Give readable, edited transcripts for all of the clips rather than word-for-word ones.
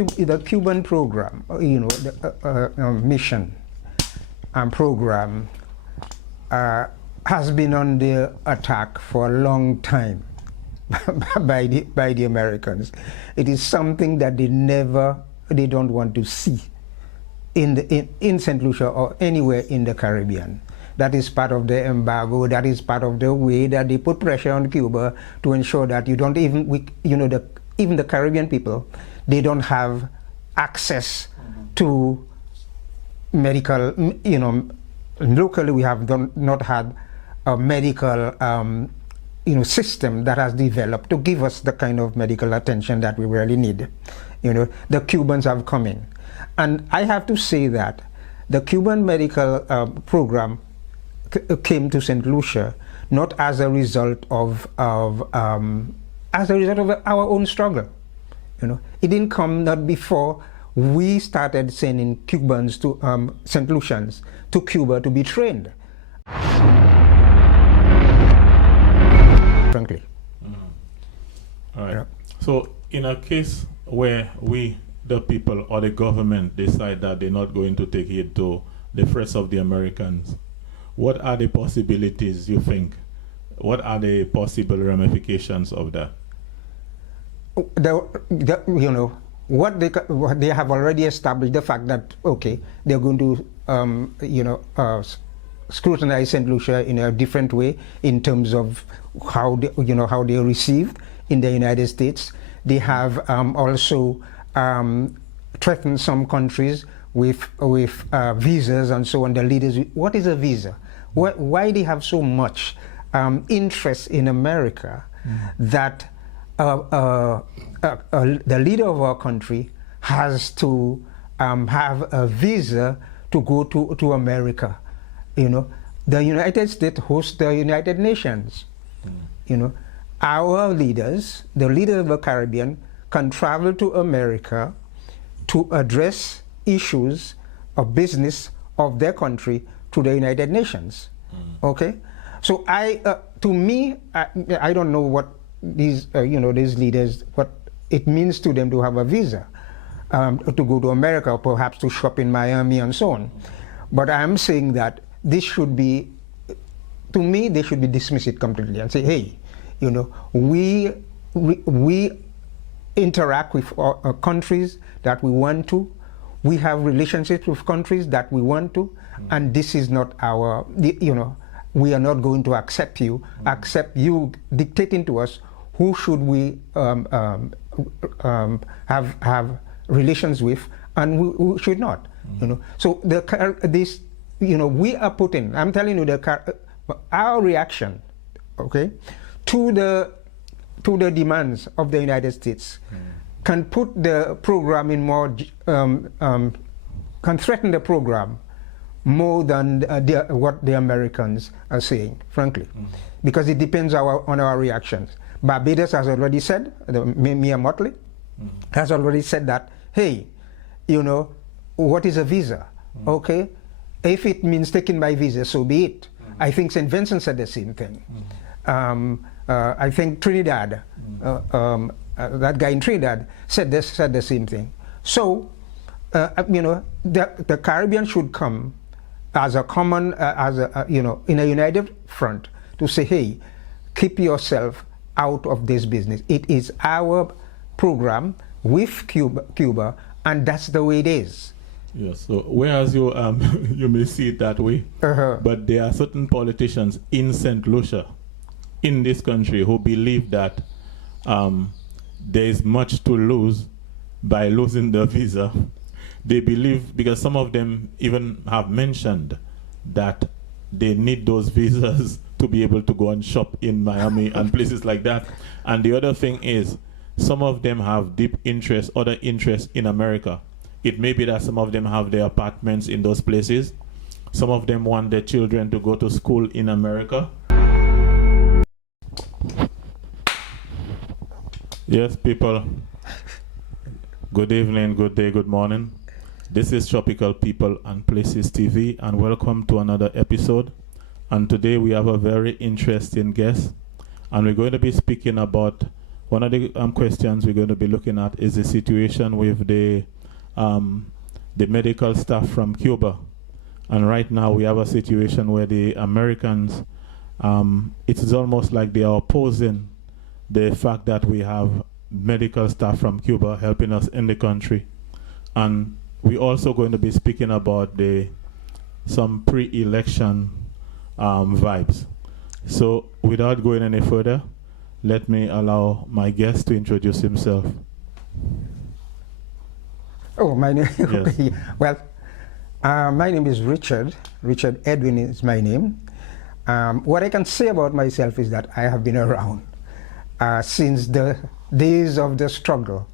The Cuban program, the mission and program has been under attack for a long time by the Americans. It is something that they don't want to see in St. Lucia or anywhere in the Caribbean. That is part of the embargo. That is part of the way that they put pressure on Cuba to ensure that you don't even the Caribbean people, they don't have access to medical. Locally we have not had a medical system that has developed to give us the kind of medical attention that we really need. The Cubans have come in, and I have to say that the Cuban medical program came to St. Lucia not as a result of our own struggle. It didn't come not before we started sending Cubans to St. Lucians to Cuba to be trained. Frankly. All right. So in a case where we, the people or the government, decide that they're not going to take heed to the threats of the Americans, what are the possibilities, you think? What are the possible ramifications of that? What they have already established, the fact that, okay, they're going to scrutinize St. Lucia in a different way in terms of how they are received in the United States. They have also threatened some countries with visas and so on. The leaders, what is a visa? Why they have so much interest in America that the leader of our country has to have a visa to go to America. The United States hosts the United Nations. Our leaders, the leaders of the Caribbean, can travel to America to address issues of business of their country to the United Nations. Okay, so to me, I don't know what these leaders, what it means to them to have a visa to go to America, or perhaps to shop in Miami and so on. But I'm saying that this should be, to me, they should be dismiss it completely and say, hey, we interact with countries that we want to. We have relationships with countries that we want to, and this is not our, we are not going to accept you dictating to us who should we have relations with and who should not. So we are putting, I'm telling you, our reaction, okay, to the demands of the United States can put the program in more, can threaten the program more than what the Americans are saying, frankly, because it depends on our reactions. Barbados has already said, Mia Motley has already said that, hey, what is a visa? Okay, if it means taking my visa, so be it. I think St. Vincent said the same thing. I think Trinidad, that guy in Trinidad said the same thing. So, the Caribbean should come as a common, in a united front to say, hey, keep yourself out of this business. It is our program with Cuba, and that's the way it is. Yes. So whereas you you may see it that way, but there are certain politicians in St. Lucia, in this country, who believe that there is much to lose by losing the visa. They believe, because some of them even have mentioned that they need those visas to be able to go and shop in Miami and places like that. And the other thing is, some of them have deep interest, other interest in America. It may be that some of them have their apartments in those places. Some of them want their children to go to school in America. Yes, people. Good evening, good day, good morning. This is Tropical People and Places TV, and welcome to another episode. And today we have a very interesting guest, and we're going to be speaking about One of the questions we're going to be looking at is the situation with the medical staff from Cuba. And right now we have a situation where the Americans, it is almost like they are opposing the fact that we have medical staff from Cuba helping us in the country. And we're also going to be speaking about some pre-election vibes. So without going any further, let me allow my guest to introduce himself. Oh, my name. Yes. Well, my name is Richard. Richard Edwin is my name. What I can say about myself is that I have been around since the days of the struggle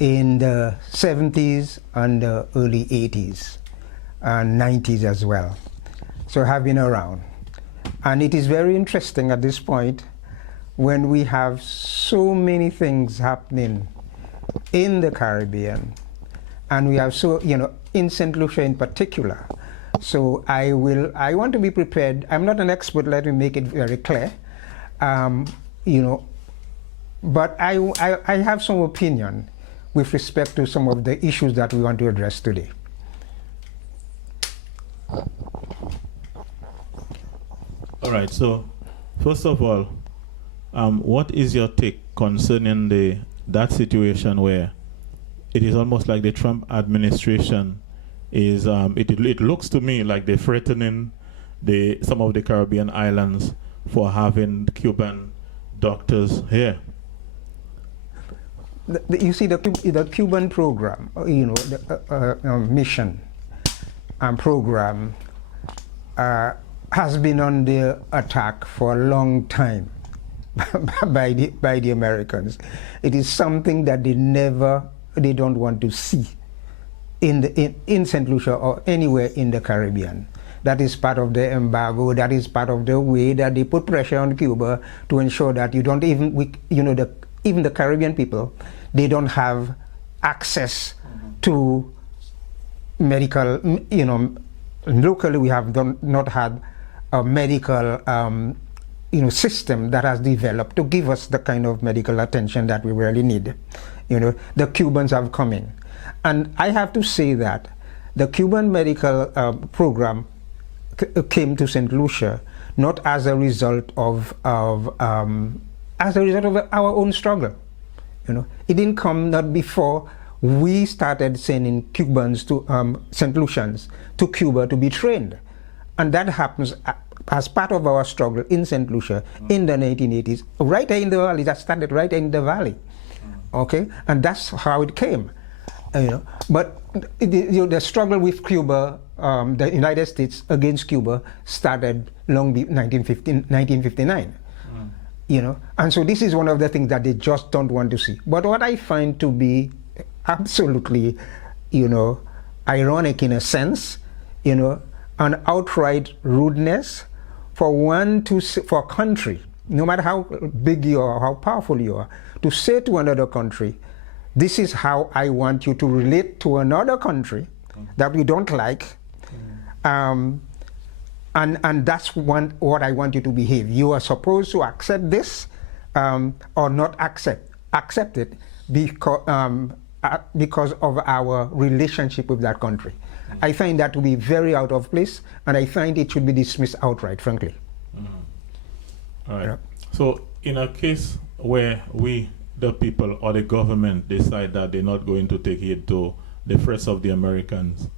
in the 70s and the early 80s and 90s as well. So I have been around. And it is very interesting at this point when we have so many things happening in the Caribbean, and we have so, in St. Lucia in particular. So I want to be prepared. I'm not an expert, let me make it very clear. But I have some opinion with respect to some of the issues that we want to address today. All right, so first of all, what is your take concerning that situation where it is almost like the Trump administration is, it looks to me like they're threatening some of the Caribbean islands for having Cuban doctors here? You see, the Cuban program, the mission and program has been under attack for a long time by the Americans. It is something that they don't want to see in St. Lucia or anywhere in the Caribbean. That is part of the embargo. That is part of the way that they put pressure on Cuba to ensure that you don't even the Caribbean people, they don't have access to medical. Locally we have not had a medical system that has developed to give us the kind of medical attention that we really need. The Cubans have come in. And I have to say that the Cuban medical program came to St. Lucia not as a result of our own struggle. It didn't come not before we started sending Cubans to St. Lucians to Cuba to be trained. And that happens as part of our struggle in St. Lucia in the 1980s, right in the valley. That started right in the valley. Okay? And that's how it came. But the struggle with Cuba, the United States against Cuba, started long before 1959. And so this is one of the things that they just don't want to see. But what I find to be absolutely, ironic in a sense, an outright rudeness for a country, no matter how big you are, how powerful you are, to say to another country, this is how I want you to relate to another country that we don't like, and that's what I want you to behave. You are supposed to accept this or not accept it because of our relationship with that country. I find that to be very out of place, and I find it should be dismissed outright, frankly. All right. So in a case where we, the people or the government, decide that they're not going to take heed to the threats of the Americans,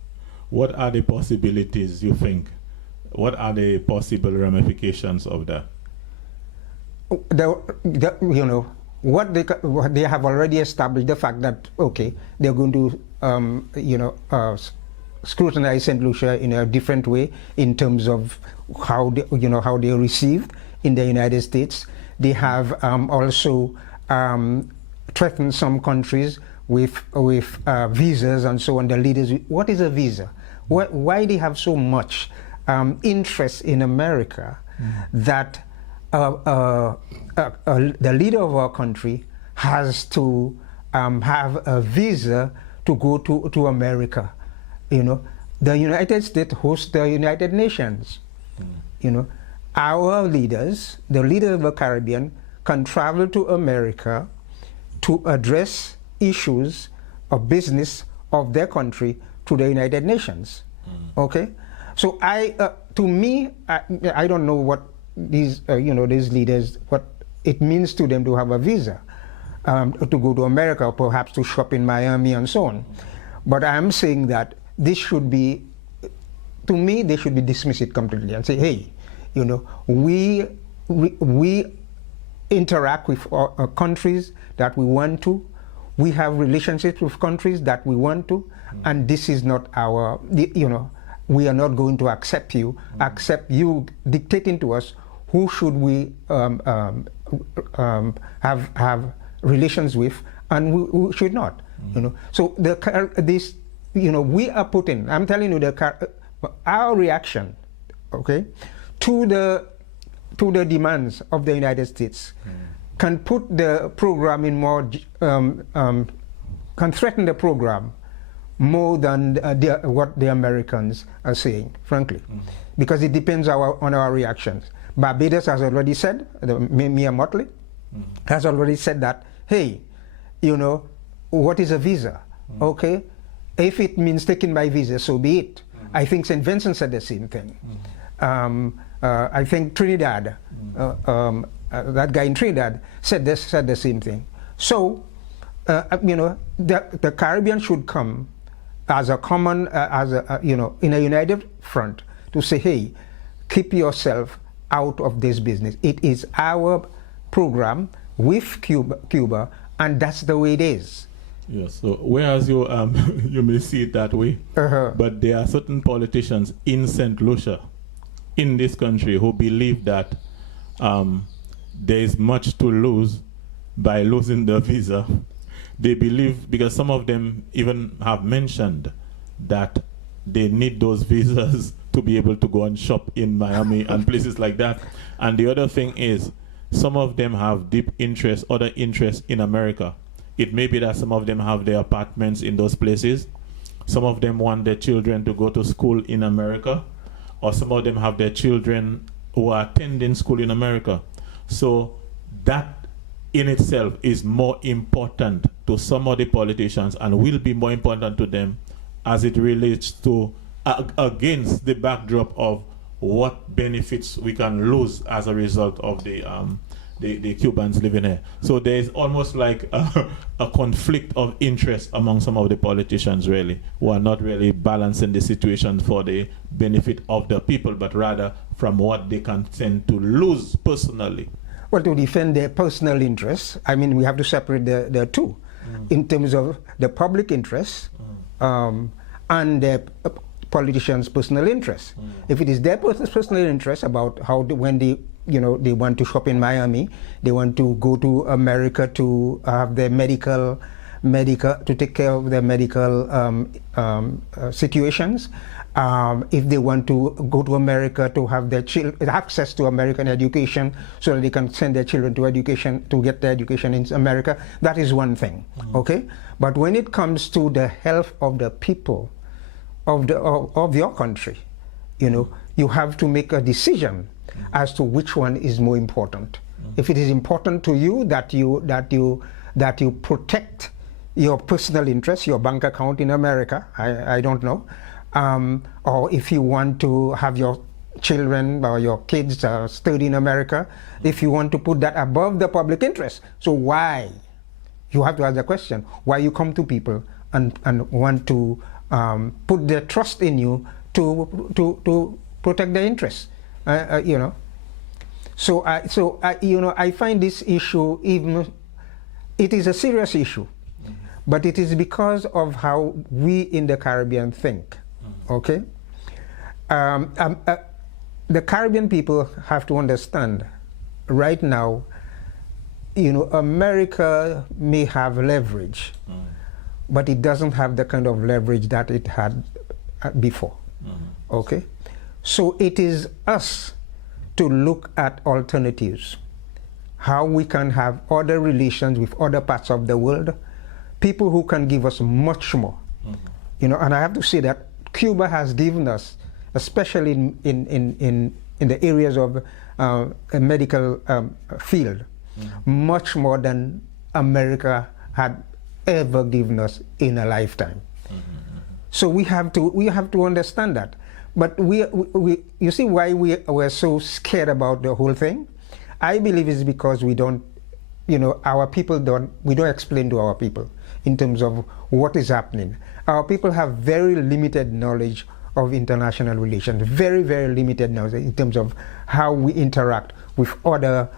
what are the possibilities, you think? What are the possible ramifications of that? What they have already established, the fact that, okay, they're going to scrutinize St. Lucia in a different way in terms of how they are received in the United States. They have also threatened some countries with visas and so on. The leaders, what is a visa? Why they have so much interest in America that the leader of our country has to have a visa to go to America? The United States hosts the United Nations. Our leaders, the leaders of the Caribbean, can travel to America to address issues of business of their country to the United Nations. Okay, so to me, I don't know what these these leaders, what it means to them to have a visa to go to America, or perhaps to shop in Miami and so on. But I'm saying that this should be, to me, they should be dismiss it completely and say, hey, we interact with countries that we want to. We have relationships with countries that we want to, and this is not our, we are not going to accept you dictating to us who should we have relations with and who should not. So we are putting, I'm telling you, our reaction, okay, to the demands of the United States can put the program in more, can threaten the program more than what the Americans are saying, frankly, because it depends on our reactions. Barbados has already said, Mia Motley has already said that, hey, what is a visa? Okay, if it means taking my visa, so be it. I think St. Vincent said the same thing. I think Trinidad, that guy in Trinidad said the same thing. So, the Caribbean should come as a common, in a united front to say, hey, keep yourself out of this business. It is our program with Cuba, and that's the way it is. Yes. So whereas you you may see it that way, but there are certain politicians in St. Lucia, in this country, who believe that there is much to lose by losing the visa. They believe, because some of them even have mentioned that they need those visas to be able to go and shop in Miami and places like that. And the other thing is, some of them have deep interest, other interests in America. It may be that some of them have their apartments in those places. Some of them want their children to go to school in America, or some of them have their children who are attending school in America. So that in itself is more important to some of the politicians, and will be more important to them as it relates to against the backdrop of what benefits we can lose as a result of the Cubans living here. So there is almost like a conflict of interest among some of the politicians, really, who are not really balancing the situation for the benefit of the people, but rather from what they can tend to lose personally. Well, to defend their personal interests, I mean, we have to separate the two in terms of the public interest and the politicians' personal interests. If it is their personal interest about how when they want to shop in Miami, they want to go to America to have their medical to take care of their medical situations. If they want to go to America to have their access to American education, so that they can send their children to get their education in America, that is one thing. Okay, but when it comes to the health of the people of your country, you have to make a decision as to which one is more important. If it is important to you that you protect your personal interests, your bank account in America, I don't know, or if you want to have your children or your kids study in America, if you want to put that above the public interest, so why? You have to ask the question, why you come to people and want to put their trust in you to protect their interests, So I find this issue, even it is a serious issue, but it is because of how we in the Caribbean think. Okay, the Caribbean people have to understand. Right now, America may have leverage, but it doesn't have the kind of leverage that it had before. Okay, so it is us to look at alternatives, how we can have other relations with other parts of the world, people who can give us much more. And I have to say that Cuba has given us, especially in the areas of a medical field, much more than America had ever given us in a lifetime. So we have to understand that. But you see why we're so scared about the whole thing? I believe it's because we don't, our people we don't explain to our people in terms of what is happening. Our people have very limited knowledge of international relations, very, very limited knowledge in terms of how we interact with other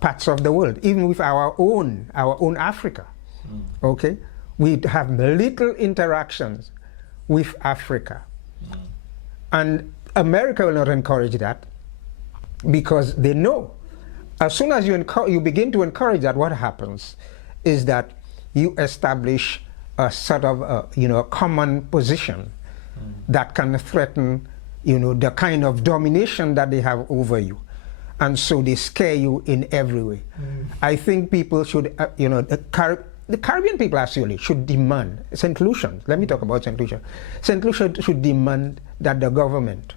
parts of the world, even with our own Africa. Okay, we have little interactions with Africa, and America will not encourage that because they know as soon as you begin to encourage that, what happens is that you establish a sort of a common position that can threaten the kind of domination that they have over you, and so they scare you in every way. I think people should the Caribbean people actually should demand, St. Lucia, let me talk about St. Lucia. St. Lucia should demand that the government,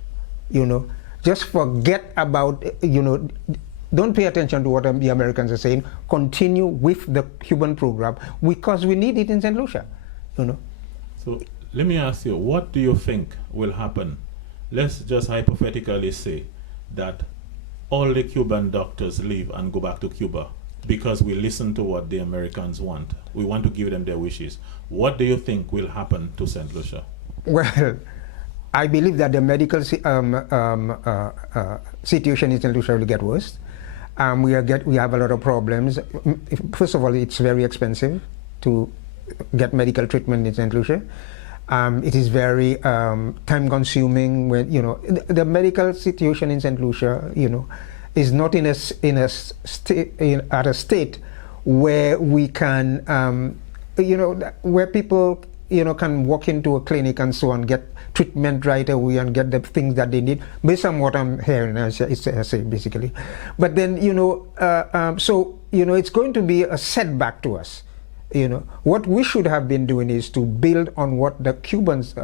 just forget about, don't pay attention to what the Americans are saying, continue with the Cuban program because we need it in St. Lucia, So let me ask you, what do you think will happen? Let's just hypothetically say that all the Cuban doctors leave and go back to Cuba because we listen to what the Americans want. We want to give them their wishes. What do you think will happen to St. Lucia? Well, I believe that the medical situation in St. Lucia will get worse. We have a lot of problems. First of all, it's very expensive to get medical treatment in St. Lucia. It is very time-consuming. When the medical situation in St. Lucia, is not at a state where we can, where people, can walk into a clinic and so on, get treatment right away and get the things that they need, based on what I'm hearing, I say basically. But then, so, it's going to be a setback to us. What we should have been doing is to build on what the Cubans,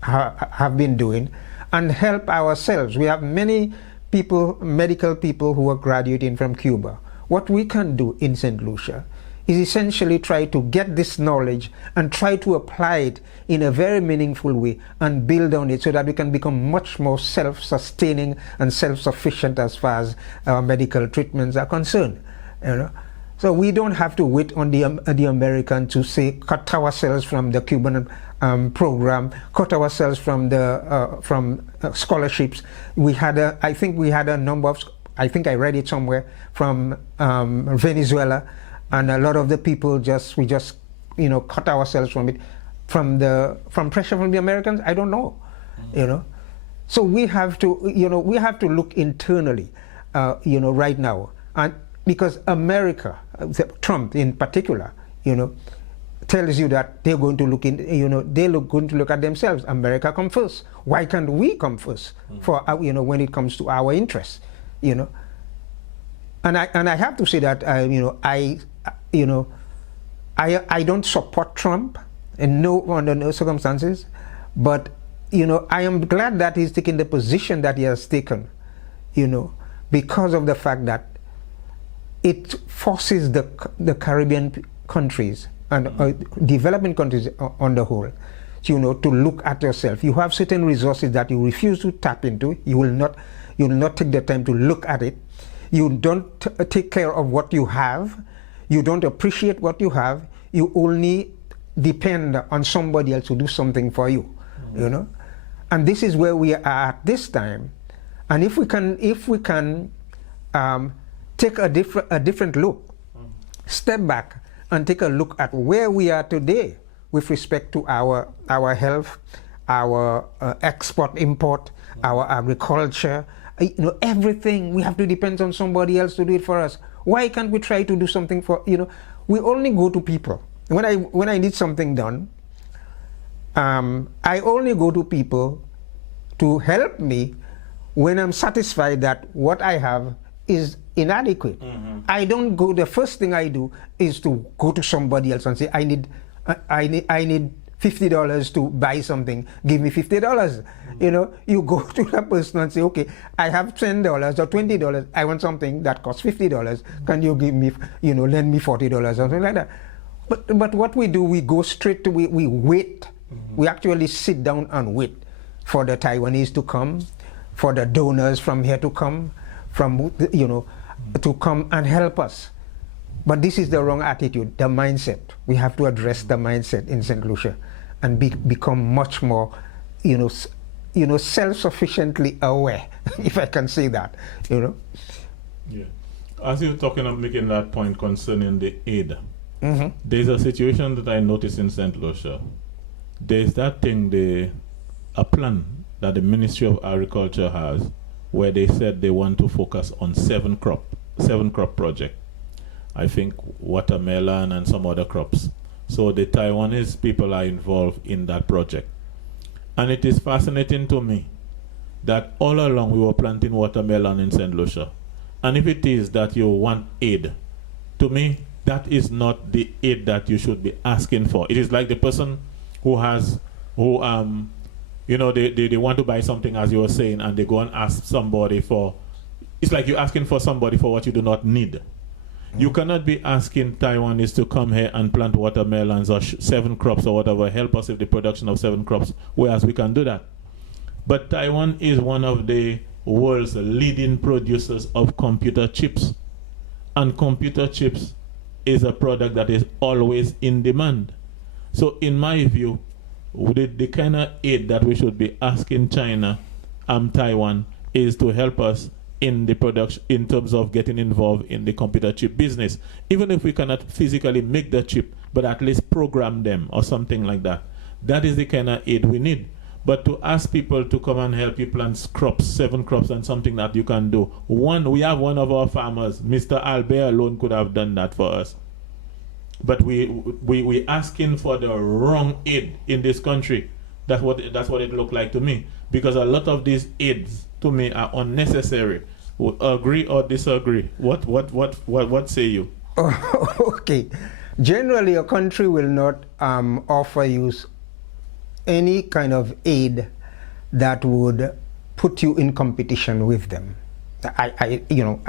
have been doing and help ourselves. We have many people, medical people who are graduating from Cuba. What we can do in St. Lucia is essentially try to get this knowledge and try to apply it in a very meaningful way and build on it so that we can become much more self-sustaining and self-sufficient as far as our medical treatments are concerned. So we don't have to wait on the American to say cut ourselves from the Cuban program, cut ourselves from the scholarships. I think we had a number of, I think I read it somewhere, from Venezuela, and a lot of the people we just cut ourselves from it, from pressure from the Americans. I don't know, So we have to look internally, right now, and because America, Trump in particular, tells you that they're going to look in, they're going to look at themselves. America come first. Why can't we come first for when it comes to our interests, And I have to say that I don't support Trump under no circumstances, but I am glad that he's taken the position that he has taken, because of the fact that it forces the Caribbean countries and developing countries on the whole, to look at yourself. You have certain resources that you refuse to tap into. You will not take the time to look at it. You don't take care of what you have. You don't appreciate what you have. You only depend on somebody else to do something for you, And this is where we are at this time. And if we can take a different look, step back and take a look at where we are today with respect to our health, our export-import, our agriculture, everything. We have to depend on somebody else to do it for us. Why can't we try to do something for, we only go to people. When I need something done, I only go to people to help me when I'm satisfied that what I have is inadequate. I don't go, the first thing I do is to go to somebody else and say, I need $50 $50 to buy something, give me $50. You know, you go to that person and say, okay, I have $10 or $20. I want something that costs $50. Can you give me, you know, lend me $40 or something like that? But what we do, we go straight to, we wait. We actually sit down and wait for the Taiwanese to come, for the donors from here to come, from, you know, to come and help us. But this is the wrong attitude, the mindset. We have to address the mindset in St. Lucia and become much more, you know, self-sufficiently aware, if I can say that, you know. Yeah. As you're talking of making that point concerning the aid, there's a situation that I noticed in St. Lucia. There's that thing, a plan that the Ministry of Agriculture has, where they said they want to focus on seven crop project. I think watermelon and some other crops. So the Taiwanese people are involved in that project. And it is fascinating to me that all along we were planting watermelon in St. Lucia. And if it is that you want aid, to me, that is not the aid that you should be asking for. It is like the person who you know, they want to buy something, as you were saying, and they go and ask somebody for, it's like you're asking for somebody for what you do not need. You cannot be asking Taiwanese to come here and plant watermelons or 7 crops or whatever, help us with the production of 7 crops, whereas we can do that. But Taiwan is one of the world's leading producers of computer chips. And computer chips is a product that is always in demand. So in my view, the kind of aid that we should be asking China and Taiwan is to help us in the production, in terms of getting involved in the computer chip business. Even if we cannot physically make the chip, but at least program them or something like that. That is the kind of aid we need. But to ask people to come and help you plant crops, 7 crops, and something that you can do. We have one of our farmers, Mr. Albert alone could have done that for us. But we asking for the wrong aid in this country. That's what it looked like to me. Because a lot of these aids to me are unnecessary. Agree or disagree? What say you? Okay. Generally, a country will not offer you any kind of aid that would put you in competition with them. You know,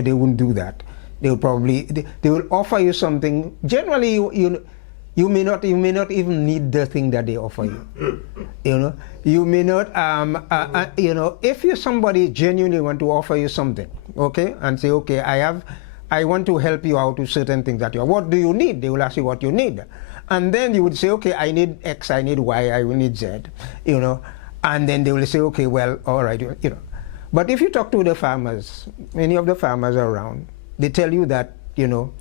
they wouldn't do that. They will offer you something. Generally, you may not even need the thing that they offer you. You know, you may not. You know, if you somebody genuinely want to offer you something, okay, and say, okay, I want to help you out with certain things that you have. What do you need? They will ask you what you need, and then you would say, okay, I need X, I need Y, I will need Z. You know, and then they will say, okay, well, all right, you know. But if you talk to the farmers, many of the farmers around, they tell you that, you know,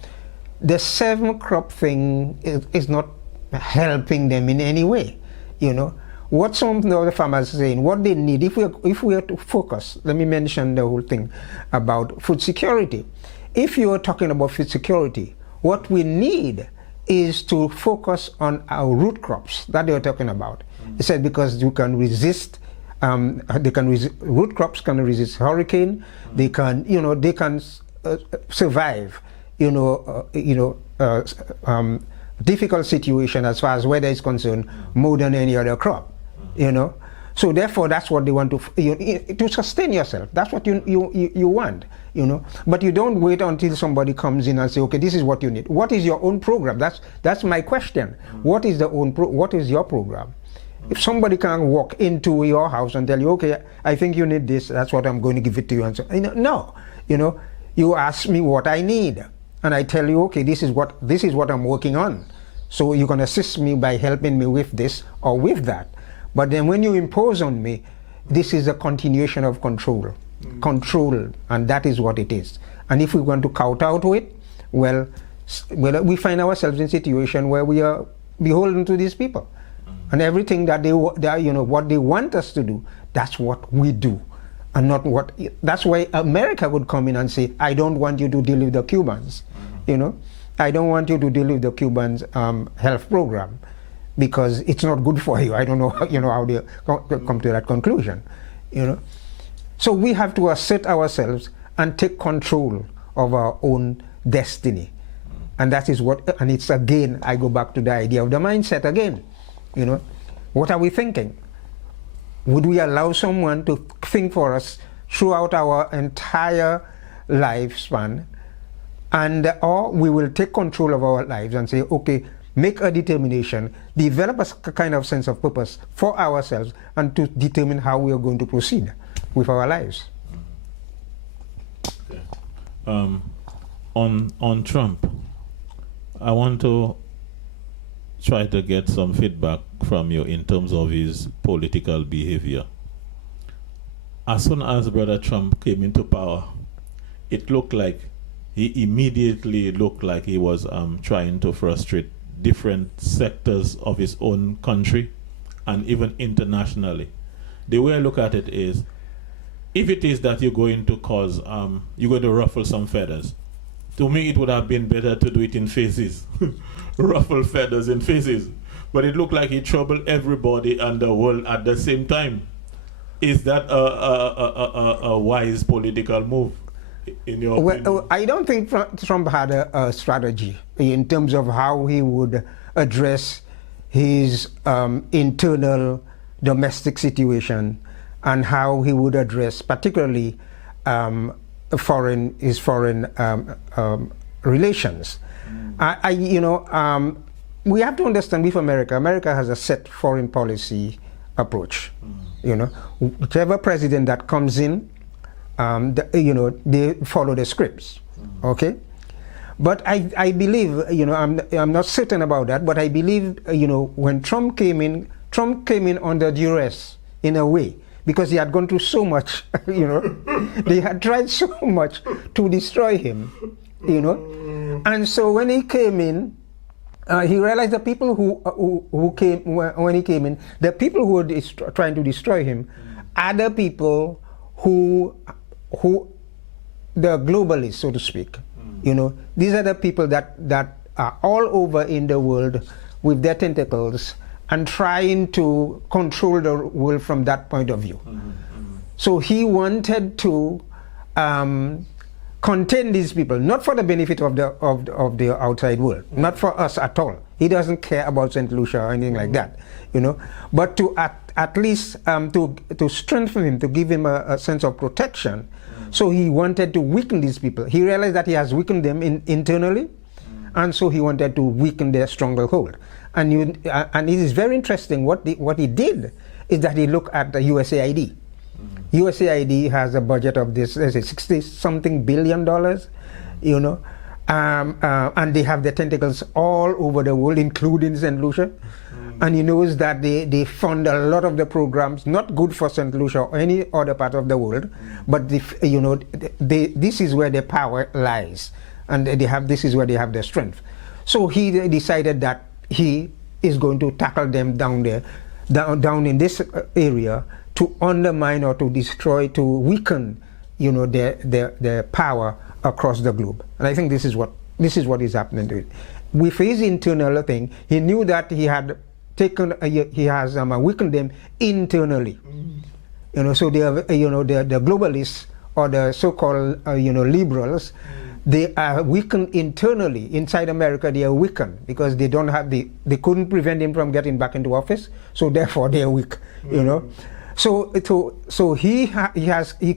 the 7 crop thing is not helping them in any way. You know, what some of the other farmers are saying, what they need, if we are to focus, let me mention the whole thing about food security. If you are talking about food security, what we need is to focus on our root crops that they are talking about. They said because you can resist, root crops can resist hurricane. They can, you know, they can survive, difficult situation as far as weather is concerned, more than any other crop, you know. So therefore, that's what they want to sustain yourself. That's what you want, you know. But you don't wait until somebody comes in and say, okay, this is what you need. What is your own program? That's my question. What is your program? If somebody can walk into your house and tell you, okay, I think you need this, that's what I'm going to give it to you, and so, no, you know. You ask me what I need, and I tell you, okay, this is what I'm working on. So you can assist me by helping me with this or with that. But then when you impose on me, this is a continuation of control. Control, and that is what it is. And if we want to kowtow to it, well, we find ourselves in a situation where we are beholden to these people. And everything that what they want us to do, that's what we do. And not what, that's why America would come in and say, I don't want you to deal with the Cubans, you know. I don't want you to deal with the Cubans' health program because it's not good for you. I don't know, how they come to that conclusion, you know. So we have to assert ourselves and take control of our own destiny. And that is what, and it's again, I go back to the idea of the mindset again. You know, what are we thinking? Would we allow someone to think for us throughout our entire lifespan, and or we will take control of our lives and say, okay, make a determination, develop a kind of sense of purpose for ourselves, and to determine how we are going to proceed with our lives. Okay. On Trump, I want to try to get some feedback from you in terms of his political behavior. As soon as Brother Trump came into power, it looked like he immediately looked like he was trying to frustrate different sectors of his own country and even internationally. The way I look at it is, if it is that you're going to cause, you're going to ruffle some feathers, to me it would have been better to do it in phases. Ruffle feathers in phases. But it looked like he troubled everybody and the world at the same time. Is that a wise political move, in your opinion? Well, I don't think Trump had a strategy in terms of how he would address his internal domestic situation and how he would address particularly his foreign relations. We have to understand with America, America has a set foreign policy approach. You know, whichever president that comes in, they follow the scripts, okay? But I believe, I'm not certain about that, but I believe, when Trump came in under duress in a way, because he had gone through so much, they had tried so much to destroy him, And so when he came in, he realized the people who came, when he came in, the people who were trying to destroy him are the people who the globalists, so to speak. These are the people that are all over in the world with their tentacles and trying to control the world from that point of view. So he wanted to contain these people, not for the benefit of the outside world, not for us at all. He doesn't care about St. Lucia or anything like that, but to at least to strengthen him, to give him a sense of protection. So he wanted to weaken these people. He realized that he has weakened them internally, and so he wanted to weaken their stronghold. And it is very interesting what he did is that he looked at the USAID. USAID has a budget of this, let's say, $60-something billion, and they have their tentacles all over the world, including St. Lucia. And he knows that they fund a lot of the programs, not good for St. Lucia or any other part of the world, but this is where their power lies, and this is where they have their strength. So he decided that he is going to tackle them down there, down in this area, to undermine or to destroy, to weaken, their power across the globe. And I think this is what is happening to it. With his internal thing, he knew that he had has weakened them internally. So they are, the globalists or the so-called, liberals, they are weakened internally. Inside America, they are weakened because they don't have they couldn't prevent him from getting back into office. So therefore, they are weak. So he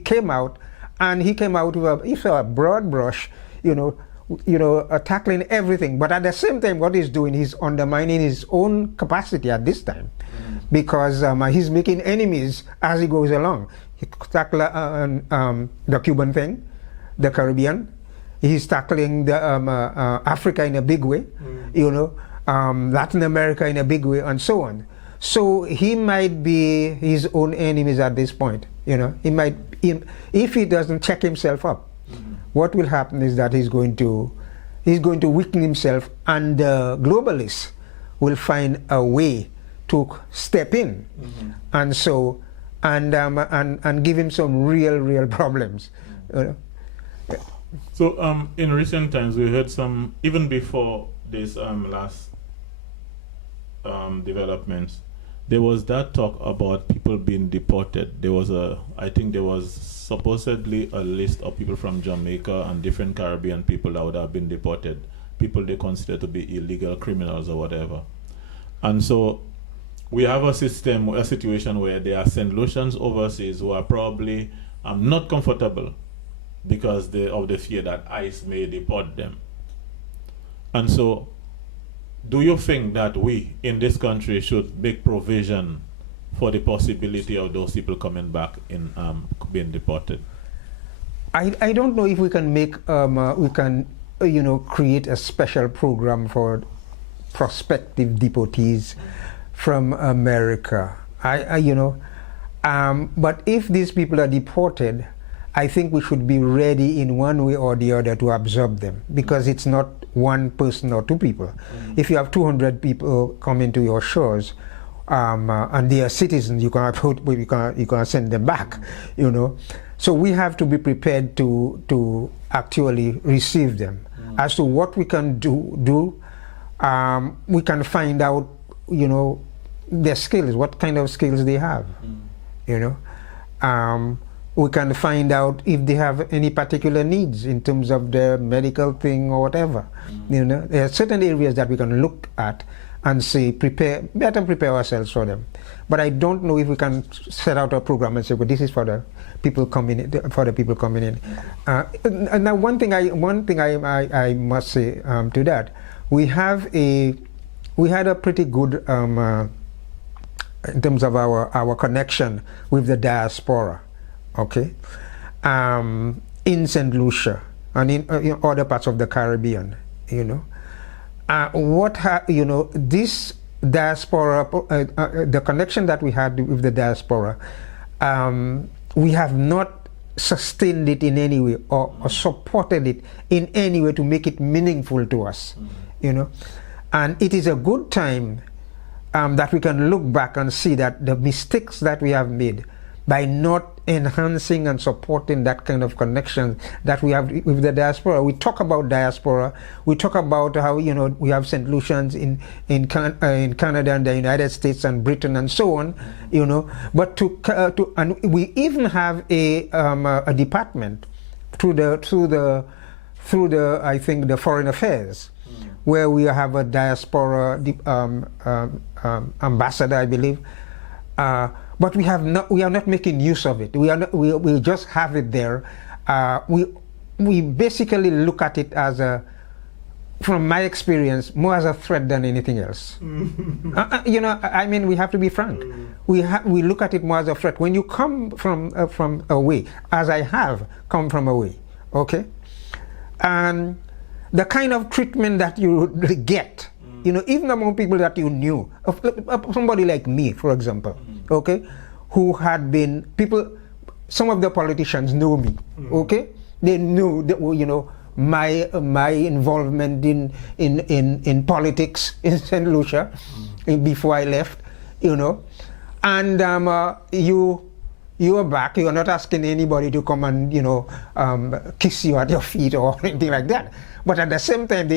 came out, and he came out with a broad brush, tackling everything. But at the same time, what he's doing, he's undermining his own capacity at this time, because he's making enemies as he goes along. He tackled the Cuban thing, the Caribbean. He's tackling the Africa in a big way, Latin America in a big way, and so on. So he might be his own enemies at this point. He might, if he doesn't check himself up, what will happen is that he's going to weaken himself, and the globalists will find a way to step in, and so and give him some real problems. So in recent times, we heard some, even before this last developments, there was that talk about people being deported. There was I think there was supposedly a list of people from Jamaica and different Caribbean people that would have been deported. people they consider to be illegal criminals or whatever. And so we have a situation where there are St. Lucians overseas who are probably not comfortable because of the fear that ICE may deport them. And so, do you think that we in this country should make provision for the possibility of those people coming back in being deported? I don't know if we can make create a special program for prospective deportees from America. But if these people are deported, I think we should be ready in one way or the other to absorb them, because it's not one person or two people. If you have 200 people coming to your shores, and they are citizens, you can't send them back, So we have to be prepared to actually receive them. As to what we can do, we can find out, their skills, what kind of skills they have, we can find out if they have any particular needs in terms of their medical thing or whatever. There are certain areas that we can look at and say, better prepare ourselves for them. But I don't know if we can set out a program and say, well, this is for the people coming in. Now, one thing I must say to that, we had a pretty good in terms of our connection with the diaspora, okay, in St. Lucia and in other parts of the Caribbean, this diaspora, the connection that we had with the diaspora, we have not sustained it in any way or supported it in any way to make it meaningful to us, and it is a good time that we can look back and see that the mistakes that we have made by not enhancing and supporting that kind of connection that we have with the diaspora. We talk about diaspora, we talk about how we have St. Lucians in Canada and the United States and Britain and so on, but and we even have a department through the I think the Foreign Affairs, where we have a diaspora ambassador, I believe. But we are not making use of it. We just have it there. We basically look at it as from my experience, more as a threat than anything else. We have to be frank. We look at it more as a threat. When you come from away, as I have come from away, okay, and the kind of treatment that you get, even among people that you knew, somebody like me, for example, okay, who had been some of the politicians know me, okay, they knew that, my involvement in politics in St. Lucia before I left, and you are back. You are not asking anybody to come and kiss you at your feet or anything like that. But at the same time,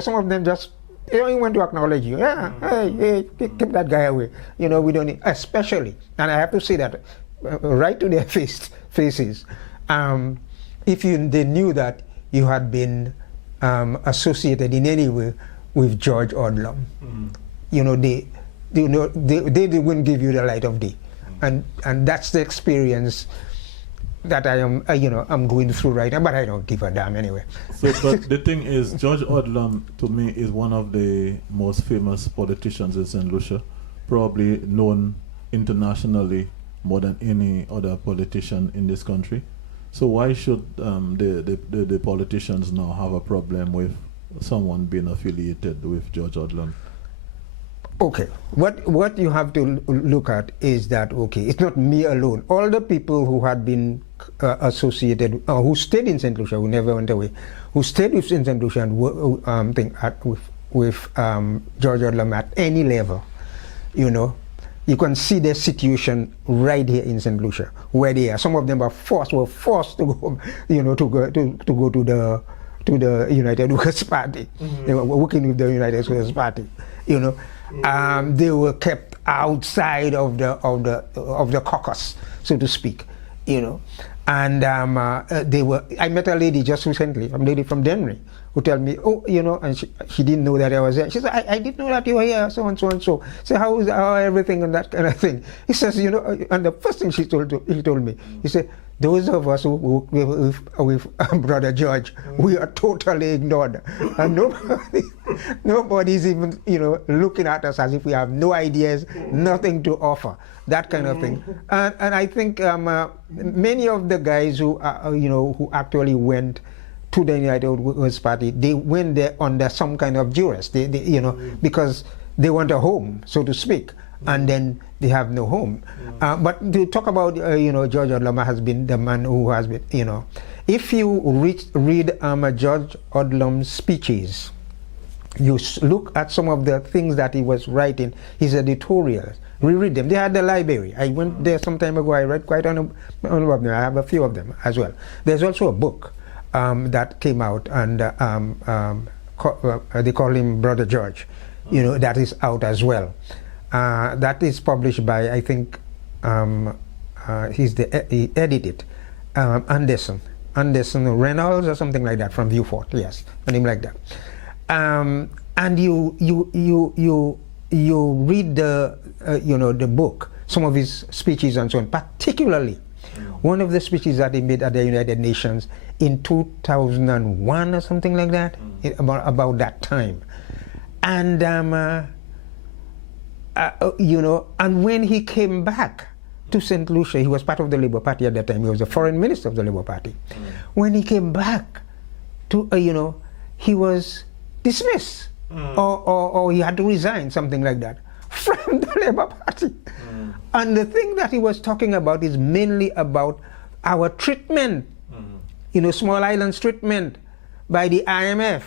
some of them just they don't even want to acknowledge you. Yeah, hey, keep that guy away. We don't need, especially, and I have to say that right to their faces. If they knew that you had been associated in any way with George Odlum, they wouldn't give you the light of day, and that's the experience that I am, I'm going through right now, but I don't give a damn anyway. So, but the thing is, George Odlum, to me, is one of the most famous politicians in St. Lucia, probably known internationally more than any other politician in this country. So why should the politicians now have a problem with someone being affiliated with George Odlum? Okay, what you have to look at is that, okay, it's not me alone. All the people who had been associated, who stayed in St. Lucia, who never went away, who stayed with St. Lucia and with George Odlum at any level, you can see their situation right here in St. Lucia, where they are. Some of them were forced to go, to go to the United Workers Party. They were working with the United Workers Party, they were kept outside of the caucus, so to speak, and they were. I met a lady just recently, a lady from Denver, who tell me, oh, you know, and she didn't know that I was there. She said, I didn't know that you were here, so and so and so. So how everything and that kind of thing. He says, you know, and the first thing he told me, he said, those of us who with Brother George, we are totally ignored, and nobody's even, you know, looking at us as if we have no ideas, nothing to offer, that kind of thing. And I think many of the guys who you know, who actually went to the United Workers Party, they went there under some kind of duress, they you know, because they want a home, so to speak, and then they have no home. But to talk about, you know, George Odlum has been the man who has been, you know, if you read George Odlum's speeches, you look at some of the things that he was writing, his editorials, reread them. They had the library. I went there some time ago. I read quite a number of them. I have a few of them as well. There's also a book that came out, and they call him Brother George, you know, that is out as well. That is published by, I think, he edited Anderson Reynolds or something like that, from Viewfort, yes, a name like that. And you read the you know, the book, some of his speeches and so on, particularly one of the speeches that he made at the United Nations in 2001 or something like that, about that time. And you know, and when he came back to St. Lucia, he was part of the Labour Party at that time. He was the foreign minister of the Labour Party. When he came back to, you know, he was dismissed, or he had to resign, something like that, from the Labour Party. And the thing that he was talking about is mainly about our treatment, you know, small islands treatment by the IMF,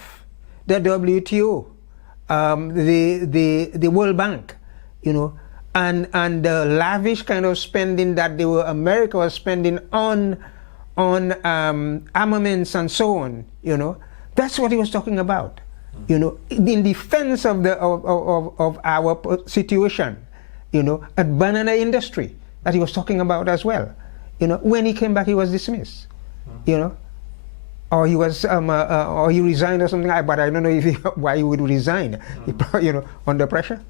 the WTO, the World Bank, you know, and the lavish kind of spending that America was spending on armaments and so on, you know. That's what he was talking about, you know, in defense of our situation, you know, at banana industry that he was talking about as well. You know, when he came back, he was dismissed, you know, or he was, or he resigned or something. But I don't know why he would resign, you know, under pressure,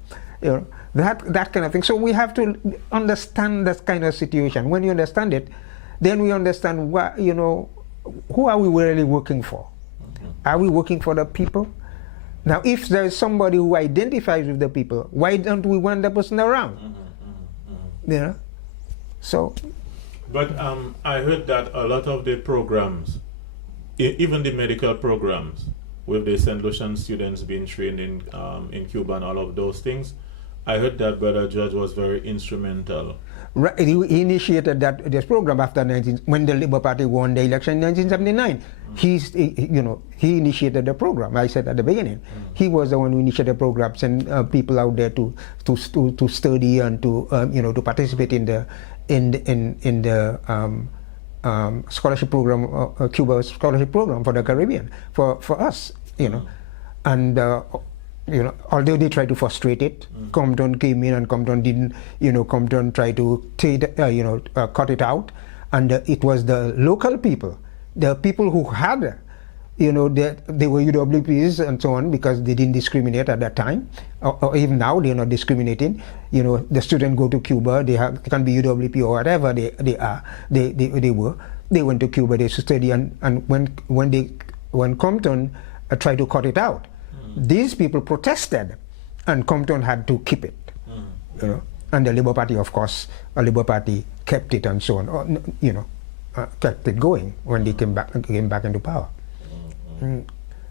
you know, that kind of thing. So we have to understand that kind of situation. When you understand it, then we understand what, you know, who are we really working for? Are we working for the people? Now, if there is somebody who identifies with the people, why don't we want the person around? You know? So. But I heard that a lot of the programs, even the medical programs, with the St. Lucian students being trained in Cuba and all of those things, I heard that Brother George was very instrumental. Right, he initiated this program after when the Labour Party won the election in 1979. He initiated the program. I said at the beginning, he was the one who initiated the program, sent people out there to study and to to participate in the scholarship program, Cuba scholarship program for the Caribbean, for us, you know, and. Although they tried to frustrate it, Compton came in and Compton didn't, Compton tried to cut it out, and it was the local people, the people who had, they were UWPs and so on, because they didn't discriminate at that time, or even now they're not discriminating. The students go to Cuba, they can be UWP or whatever they are, they went to Cuba, they study, and when Compton tried to cut it out, these people protested, and Compton had to keep it, and the Labour Party, of course, kept it and so on, kept it going when they came back into power.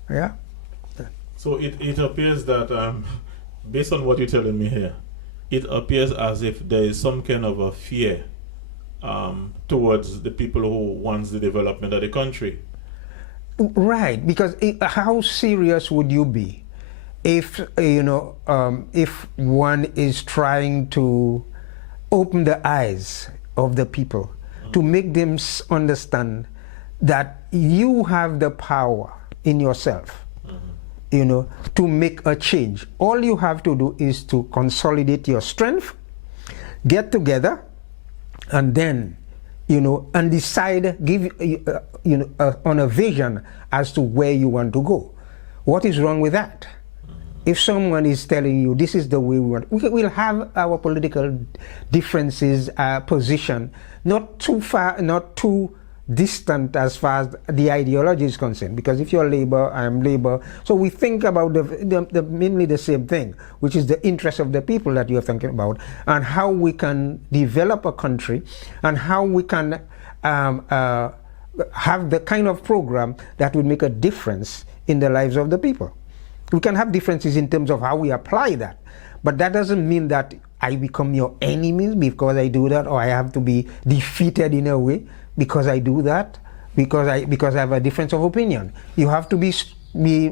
Yeah. So it appears that, based on what you're telling me here, it appears as if there is some kind of a fear towards the people who wants the development of the country. Right, because how serious would you be if if one is trying to open the eyes of the people, to make them understand that you have the power in yourself, to make a change. All you have to do is to consolidate your strength, get together, and then and decide, give on a vision as to where you want to go. What is wrong with that? If someone is telling you this is the way we want, we'll have our political differences, position, not too far, not too distant as far as the ideology is concerned. Because if you're Labour, I'm Labour. So we think about mainly the same thing, which is the interest of the people that you're thinking about, and how we can develop a country, and how we can have the kind of program that would make a difference in the lives of the people. We can have differences in terms of how we apply that, but that doesn't mean that I become your enemy because I do that, or I have to be defeated in a way because I do that, because I have a difference of opinion. You have to be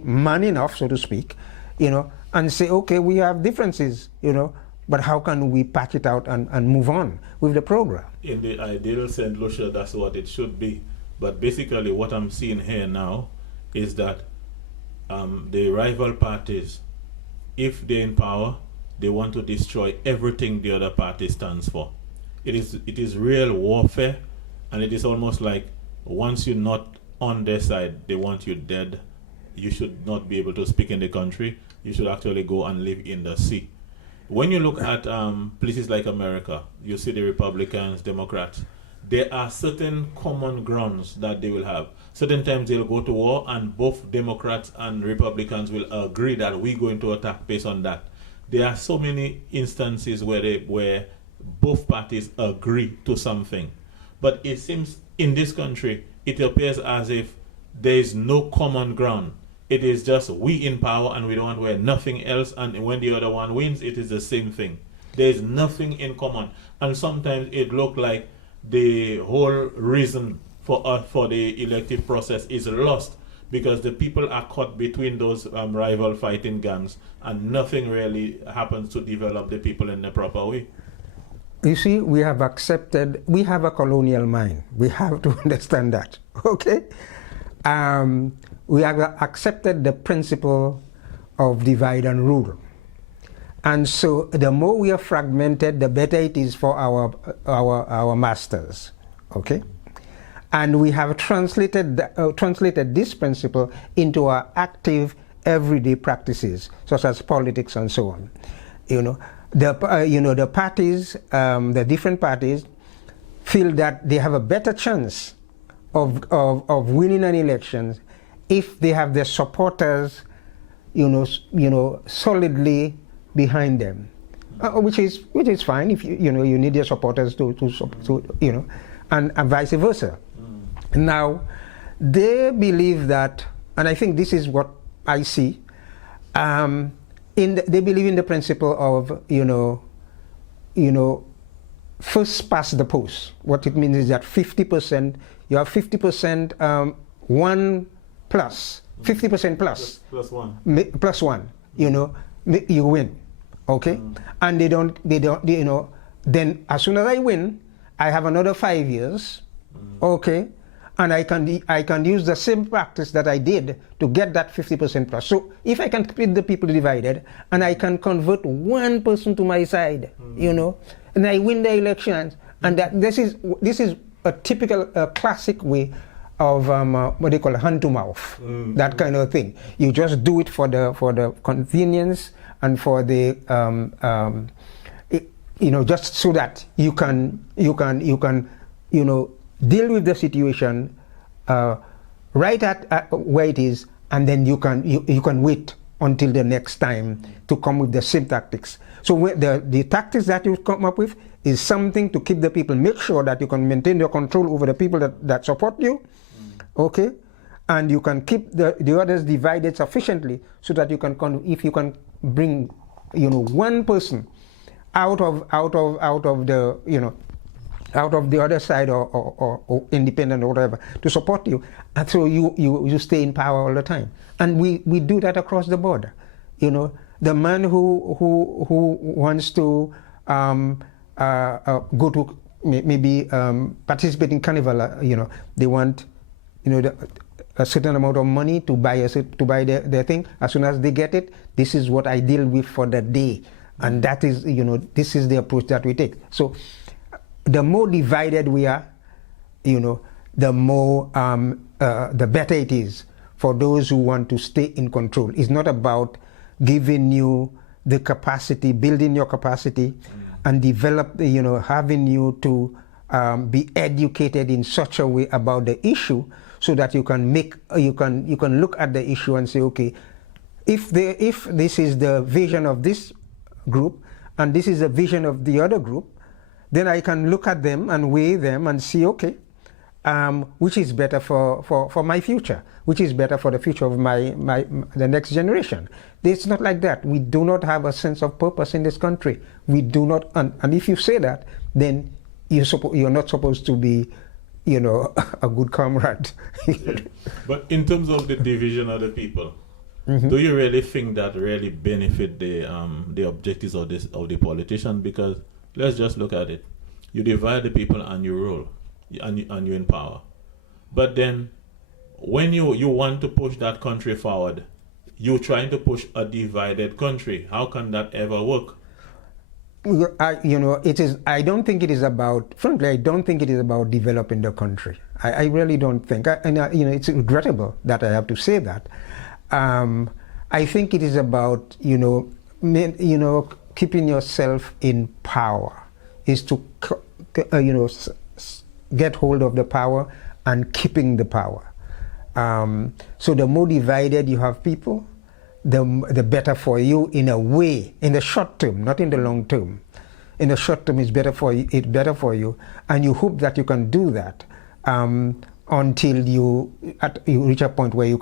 man enough, so to speak, you know, and say, okay, we have differences, you know, but how can we patch it out and move on with the program? In the ideal St. Lucia, that's what it should be. But basically what I'm seeing here now is that the rival parties, if they're in power, they want to destroy everything the other party stands for. It is real warfare, and it is almost like once you're not on their side, they want you dead. You should not be able to speak in the country. You should actually go and live in the sea. When you look at places like America, you see the Republicans, Democrats, there are certain common grounds that they will have. Certain times they'll go to war, and both Democrats and Republicans will agree that we're going to attack based on that. There are so many instances where both parties agree to something. But it seems in this country, it appears as if there is no common ground. It is just we in power and we don't want to wear nothing else, and when the other one wins, it is the same thing. There is nothing in common. And sometimes it looks like the whole reason for the elective process is lost, because the people are caught between those rival fighting gangs, and nothing really happens to develop the people in the proper way. You see, we have a colonial mind. We have to understand that, okay? We have accepted the principle of divide and rule. And so the more we are fragmented, the better it is for our masters, okay? And we have translated this principle into our active everyday practices, such as politics and so on. You know, the parties, the different parties, feel that they have a better chance of winning an election if they have their supporters, solidly behind them, which is fine. If you need your supporters to and vice versa. Now, they believe that, and I think this is what I see. They believe in the principle of first past the post. What it means is that 50%, you have 50% 1 plus, 50% plus. Plus one. Plus one, you win, okay? And they don't, then as soon as I win, I have another 5 years, okay? And I can use the same practice that I did to get that 50% plus. So if I can keep the people divided, and I can convert one person to my side, and I win the elections, and that this is a typical, classic way of what they call hand to mouth, that kind of thing. You just do it for the convenience and for the just so that you can deal with the situation right at where it is, and then you can wait until the next time to come with the same tactics. So the tactics that you come up with is something to keep the people, make sure that you can maintain your control over the people that support you, okay, and you can keep the others divided sufficiently so that you can if you can bring one person out of the other side or independent or whatever to support you, and so you stay in power all the time. And we do that across the board. The man who wants to go to maybe participate in carnival, they want a certain amount of money to buy their thing. As soon as they get it, this is what I deal with for the day, and that is this is the approach that we take. So the more divided we are, the more the better it is for those who want to stay in control. It's not about giving you the capacity, building your capacity, and develop, having you to be educated in such a way about the issue so that you can look at the issue and say, okay, if this is the vision of this group and this is the vision of the other group, then I can look at them and weigh them and see, okay, which is better for my future, which is better for the future of the next generation. It's not like that. We do not have a sense of purpose in this country. We do not, and if you say that, then you're not supposed to be, a good comrade. Yeah. But in terms of the division of the people, do you really think that really benefit the objectives of the politician? Because let's just look at it. You divide the people and you rule, and you're in power. But then, when you want to push that country forward, you're trying to push a divided country. How can that ever work? It is. I don't think it is about. Frankly, I don't think it is about developing the country. I really don't think. It's regrettable that I have to say that. I think it is about keeping yourself in power. Is to get hold of the power and keeping the power. So the more divided you have people, the better for you in a way, in the short term, not in the long term. In the short term, it's better for you, and you hope that you can do that until you reach a point where you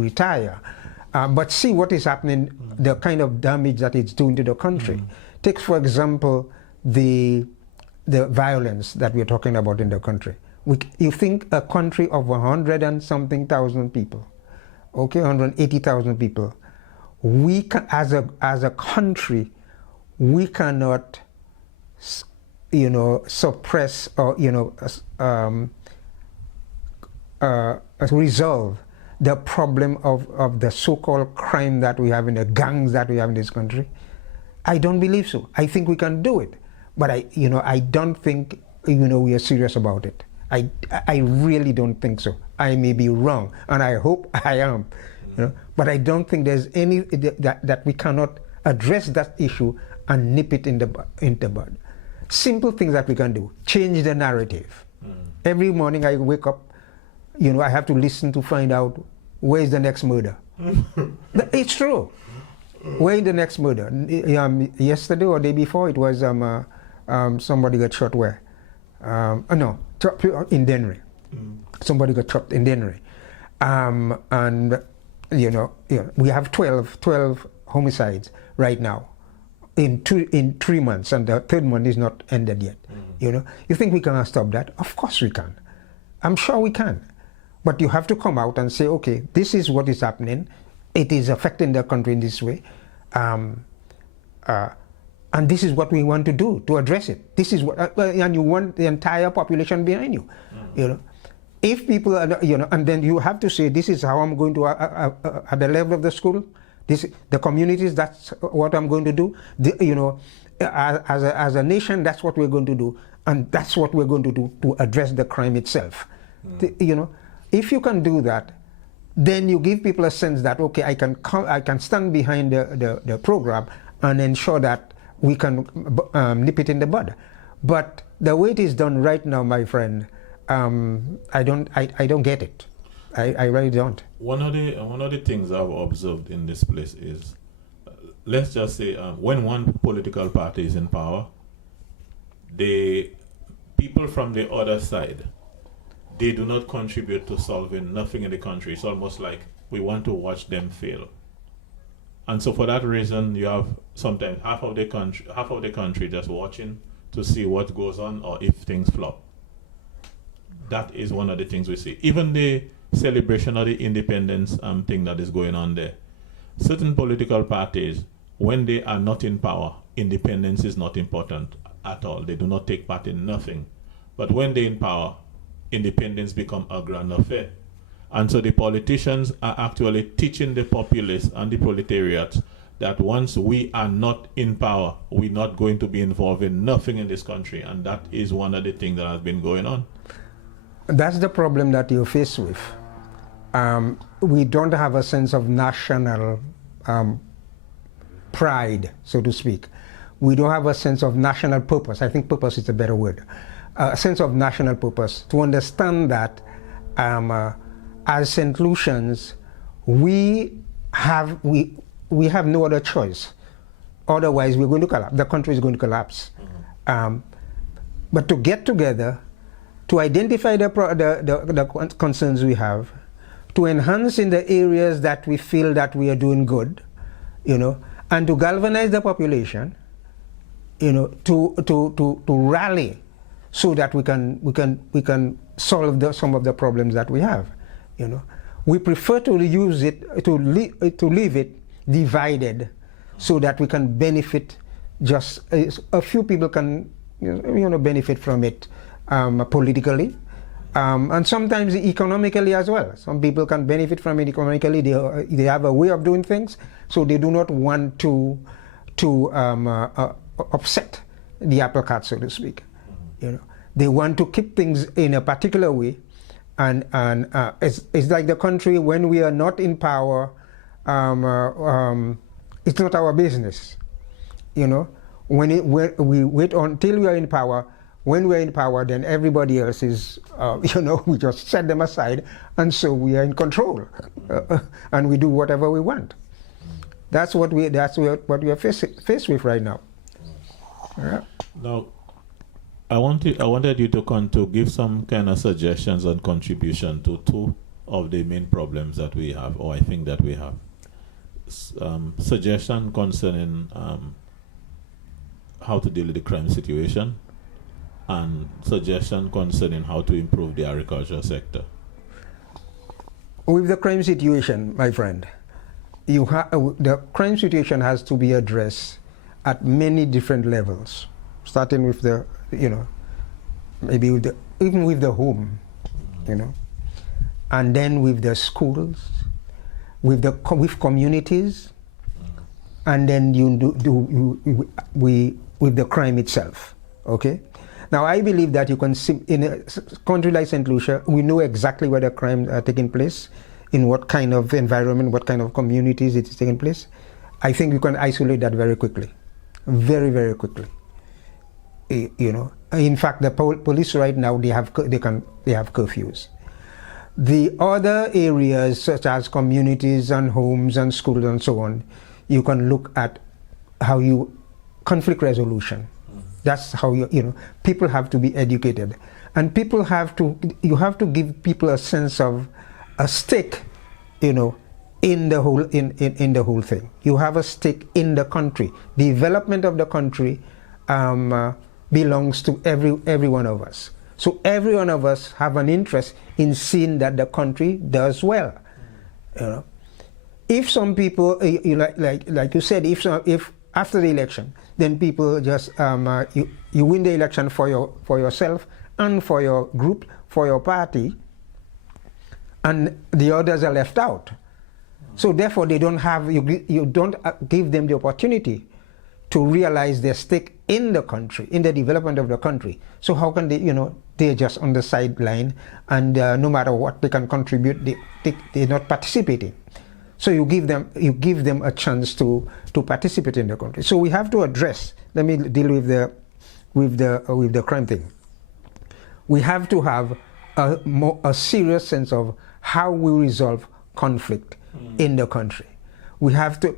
retire. But see what is happening, the kind of damage that it's doing to the country. Take, for example, the violence that we're talking about in the country. You think a country of 100 and something thousand people, okay, 180,000 people, we can, as a country, we cannot, suppress or resolve the problem of the so-called crime that we have in the gangs that we have in this country. I don't believe so. I think we can do it, but I don't think we are serious about it. I really don't think so. I may be wrong, and I hope I am. But I don't think there's any that we cannot address that issue and nip it in the bud. Simple things that we can do: change the narrative. Every morning I wake up, I have to listen to find out where is the next murder. It's true. Where is the next murder? Yesterday or day before, it was somebody got shot where? In Dennery. Somebody got chopped in Dennery. And we have 12 homicides right now in 3 months, and the third one is not ended yet. You think we can stop that? Of course we can. I'm sure we can. But you have to come out and say, okay, this is what is happening. It is affecting the country in this way. And this is what we want to do to address it. This is what, and you want the entire population behind you. If people are, and then you have to say, this is how I'm going to, at the level of the school, the communities, that's what I'm going to do. As a nation, that's what we're going to do, and that's what we're going to do to address the crime itself. If you can do that, then you give people a sense that, okay, I can stand behind the program and ensure that we can nip it in the bud. But the way it is done right now, my friend, I don't get it. I really don't. One of the things I've observed in this place is, let's just say, when one political party is in power, the people from the other side, they do not contribute to solving nothing in the country. It's almost like we want to watch them fail. And so for that reason, you have sometimes half of the country just watching to see what goes on or if things flop. That is one of the things we see. Even the celebration of the independence thing that is going on there. Certain political parties, when they are not in power, independence is not important at all. They do not take part in nothing. But when they're in power, independence become a grand affair. And so the politicians are actually teaching the populace and the proletariat that once we are not in power, we're not going to be involved in nothing in this country. And that is one of the things that has been going on. That's the problem that you're faced with. we don't have a sense of national pride, so to speak. We don't have a sense of national purpose. I think purpose is a better word. A sense of national purpose, to understand that as St. Lucians, we have no other choice. Otherwise, we're going to collapse. The country is going to collapse. But to get together, to identify the concerns we have, to enhance in the areas that we feel that we are doing good, and to galvanize the population, to rally, so that we can solve some of the problems that we have. We prefer to use it to leave it divided, so that we can benefit. Just a few people can benefit from it politically, and sometimes economically as well. Some people can benefit from it economically. They have a way of doing things, so they do not want to upset the apple cart, so to speak. They want to keep things in a particular way, and it's like the country when we are not in power. It's not our business, When we wait until we are in power. When we are in power, then everybody else is, we just set them aside, and so we are in control, and we do whatever we want. That's what we are faced with right now. Yeah. Now, I wanted you to give some kind of suggestions on contribution to two of the main problems that we have, or I think that we have. Suggestion concerning how to deal with the crime situation, and suggestion concerning how to improve the agriculture sector. With the crime situation, my friend, the crime situation has to be addressed at many different levels, starting with the, maybe even with the home, and then with the schools, with communities, and then with the crime itself. Okay. Now, I believe that you can see in a country like St. Lucia, we know exactly where the crimes are taking place, in what kind of environment, what kind of communities it is taking place. I think you can isolate that very quickly, very, very quickly. In fact, the police right now, they have curfews. The other areas, such as communities and homes and schools and so on, you can look at how conflict resolution. That's how people have to be educated, and you have to give people a sense of a stake, in the whole thing. You have a stake in the country. The development of the country belongs to every one of us. So every one of us have an interest in seeing that the country does well. If some people, like you said, if after the election, then people just you win the election for yourself and for your group, for your party, and the others are left out. So therefore, they don't have you don't give them the opportunity to realize their stake in the country, in the development of the country. So how can they, they're just on the sideline, and no matter what they can contribute, they're not participating. So you give them a chance to participate in the country. So we have to address. Let me deal with the crime thing. We have to have a serious sense of how we resolve conflict in the country.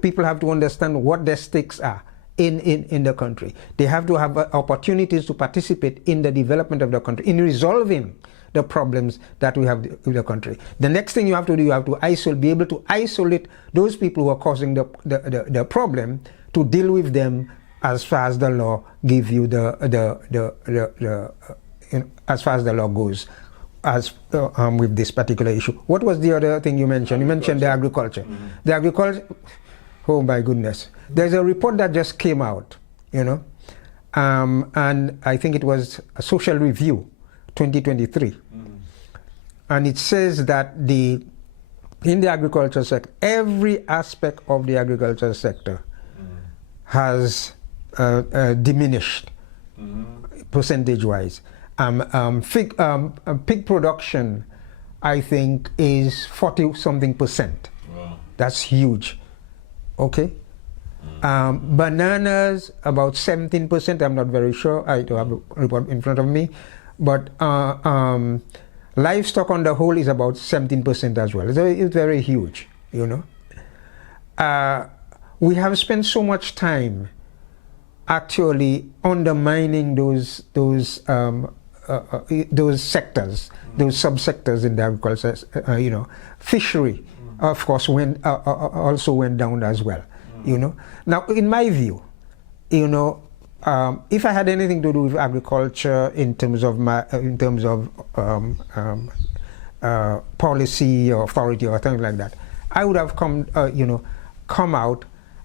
People have to understand what their stakes are in the country. They have to have opportunities to participate in the development of the country, in resolving the problems that we have in the country. The next thing you have to do, you have to be able to isolate those people who are causing the problem, to deal with them as far as the law gives you as far as the law goes, with this particular issue. What was the other thing you mentioned? You mentioned the agriculture. The agriculture. Oh my goodness! There's a report that just came out, and I think it was a Social Review, 2023, and it says that in the agriculture sector, every aspect of the agriculture sector has diminished percentage-wise. Pig production I think, is 40-something%. Wow. That's huge. Okay. Bananas, about 17%. I'm not very sure. I don't have a report in front of me. But livestock on the whole is about 17% as well. So it's very huge, you know. We have spent so much time actually undermining those sectors, those subsectors in the agriculture. You know, fishery, of course, also went down as well. You know. Now, in my view, you know, if I had anything to do with agriculture in terms of policy or authority or something like that, I would have come out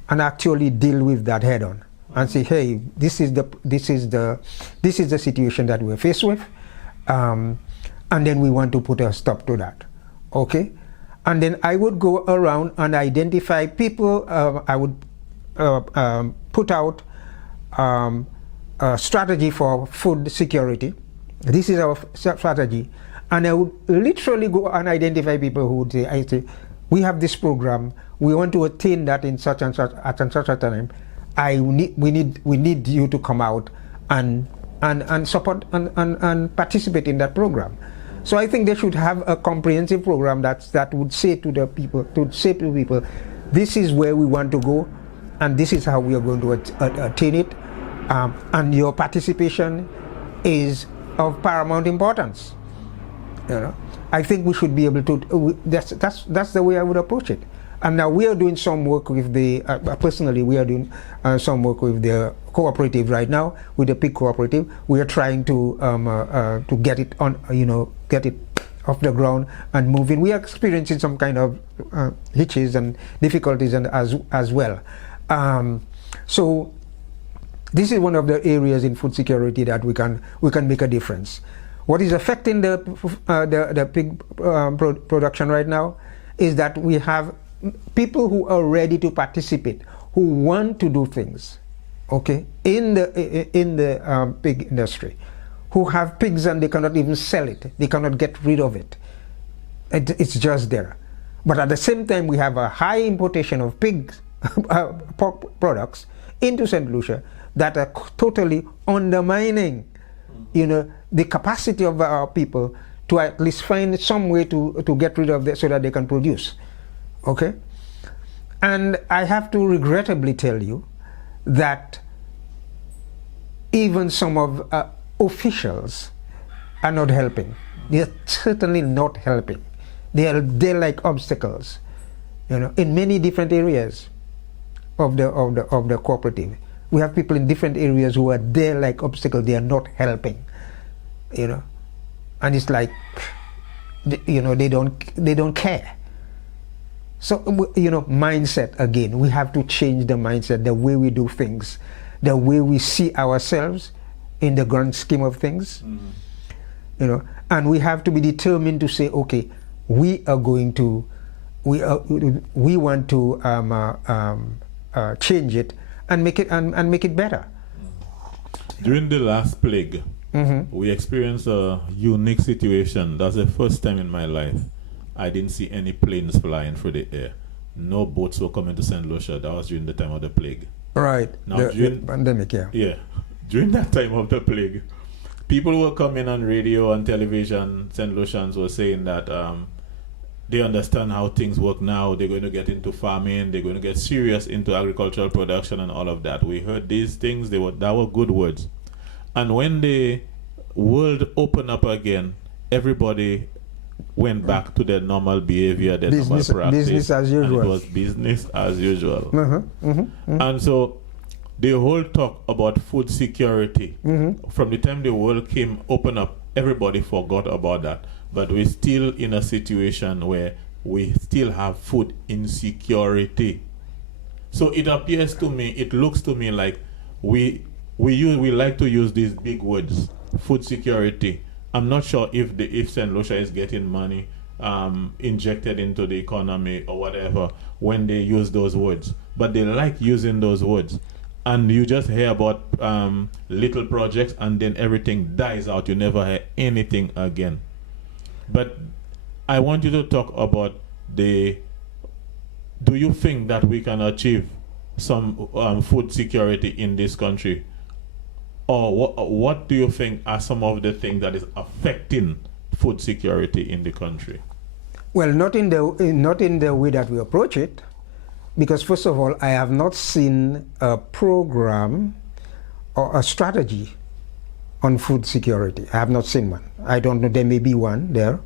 and actually deal with that head on and say, hey, this is the situation that we're faced with, and then we want to put a stop to that, okay? And then I would go around and identify people. I would put out a strategy for food security. This is our strategy. And I would literally go and identify people who would say, we have this program, we want to attain that in such and such at such a time. We need you to come out and support and participate in that program. So I think they should have a comprehensive program that would say to the people, this is where we want to go, and this is how we are going to attain it, and your participation is of paramount importance. You know, I think we should be able to. That's the way I would approach it. And now we are doing some work with the. Personally, we are doing some work with the cooperative right now, with the pig cooperative. We are trying to get it on, get it off the ground and moving. We are experiencing some kind of hitches and difficulties and as well. So this is one of the areas in food security that we can make a difference. What is affecting the pig production right now is that we have people who are ready to participate, who want to do things, okay, in the pig industry, who have pigs and they cannot even sell it, they cannot get rid of it. It's just there. But at the same time, we have a high importation of pig pork products into St. Lucia that are totally undermining, the capacity of our people to at least find some way to get rid of it so that they can produce. Okay? And I have to regrettably tell you that even some of officials are not helping. They are certainly not helping. They're like obstacles, in many different areas of the cooperative. We have people in different areas who are there like obstacles. They are not helping, and it's like, they don't care. So, mindset again. We have to change the mindset, the way we do things, the way we see ourselves in the grand scheme of things. Mm-hmm. And we have to be determined to say, okay, we want to change it and make it better. During the last plague, mm-hmm. we experienced a unique situation. That's the first time in my life I didn't see any planes flying through the air. No boats were coming to St. Lucia. That was during the time of the plague. Right. Now, the pandemic, yeah. Yeah. During that time of the plague, people were coming on radio and television. St. Lucians were saying that they understand how things work now. They're going to get into farming. They're going to get serious into agricultural production and all of that. We heard these things. That were good words. And when the world opened up again, everybody went back to their normal behavior, their normal practice. Business as usual. And it was business as usual. Mm-hmm, mm-hmm, mm-hmm. And so the whole talk about food security, mm-hmm. from the time the world came open up, everybody forgot about that. But we're still in a situation where we still have food insecurity. So it appears to me, it looks to me like we like to use these big words, food security. I'm not sure if St. Lucia is getting money injected into the economy or whatever when they use those words. But they like using those words. And you just hear about little projects and then everything dies out. You never hear anything again. But I want you to talk about do you think that we can achieve some food security in this country? Or what do you think are some of the things that is affecting food security in the country? Well, not in the way that we approach it, because first of all, I have not seen a program or a strategy on food security. I have not seen one. I don't know. There may be one there.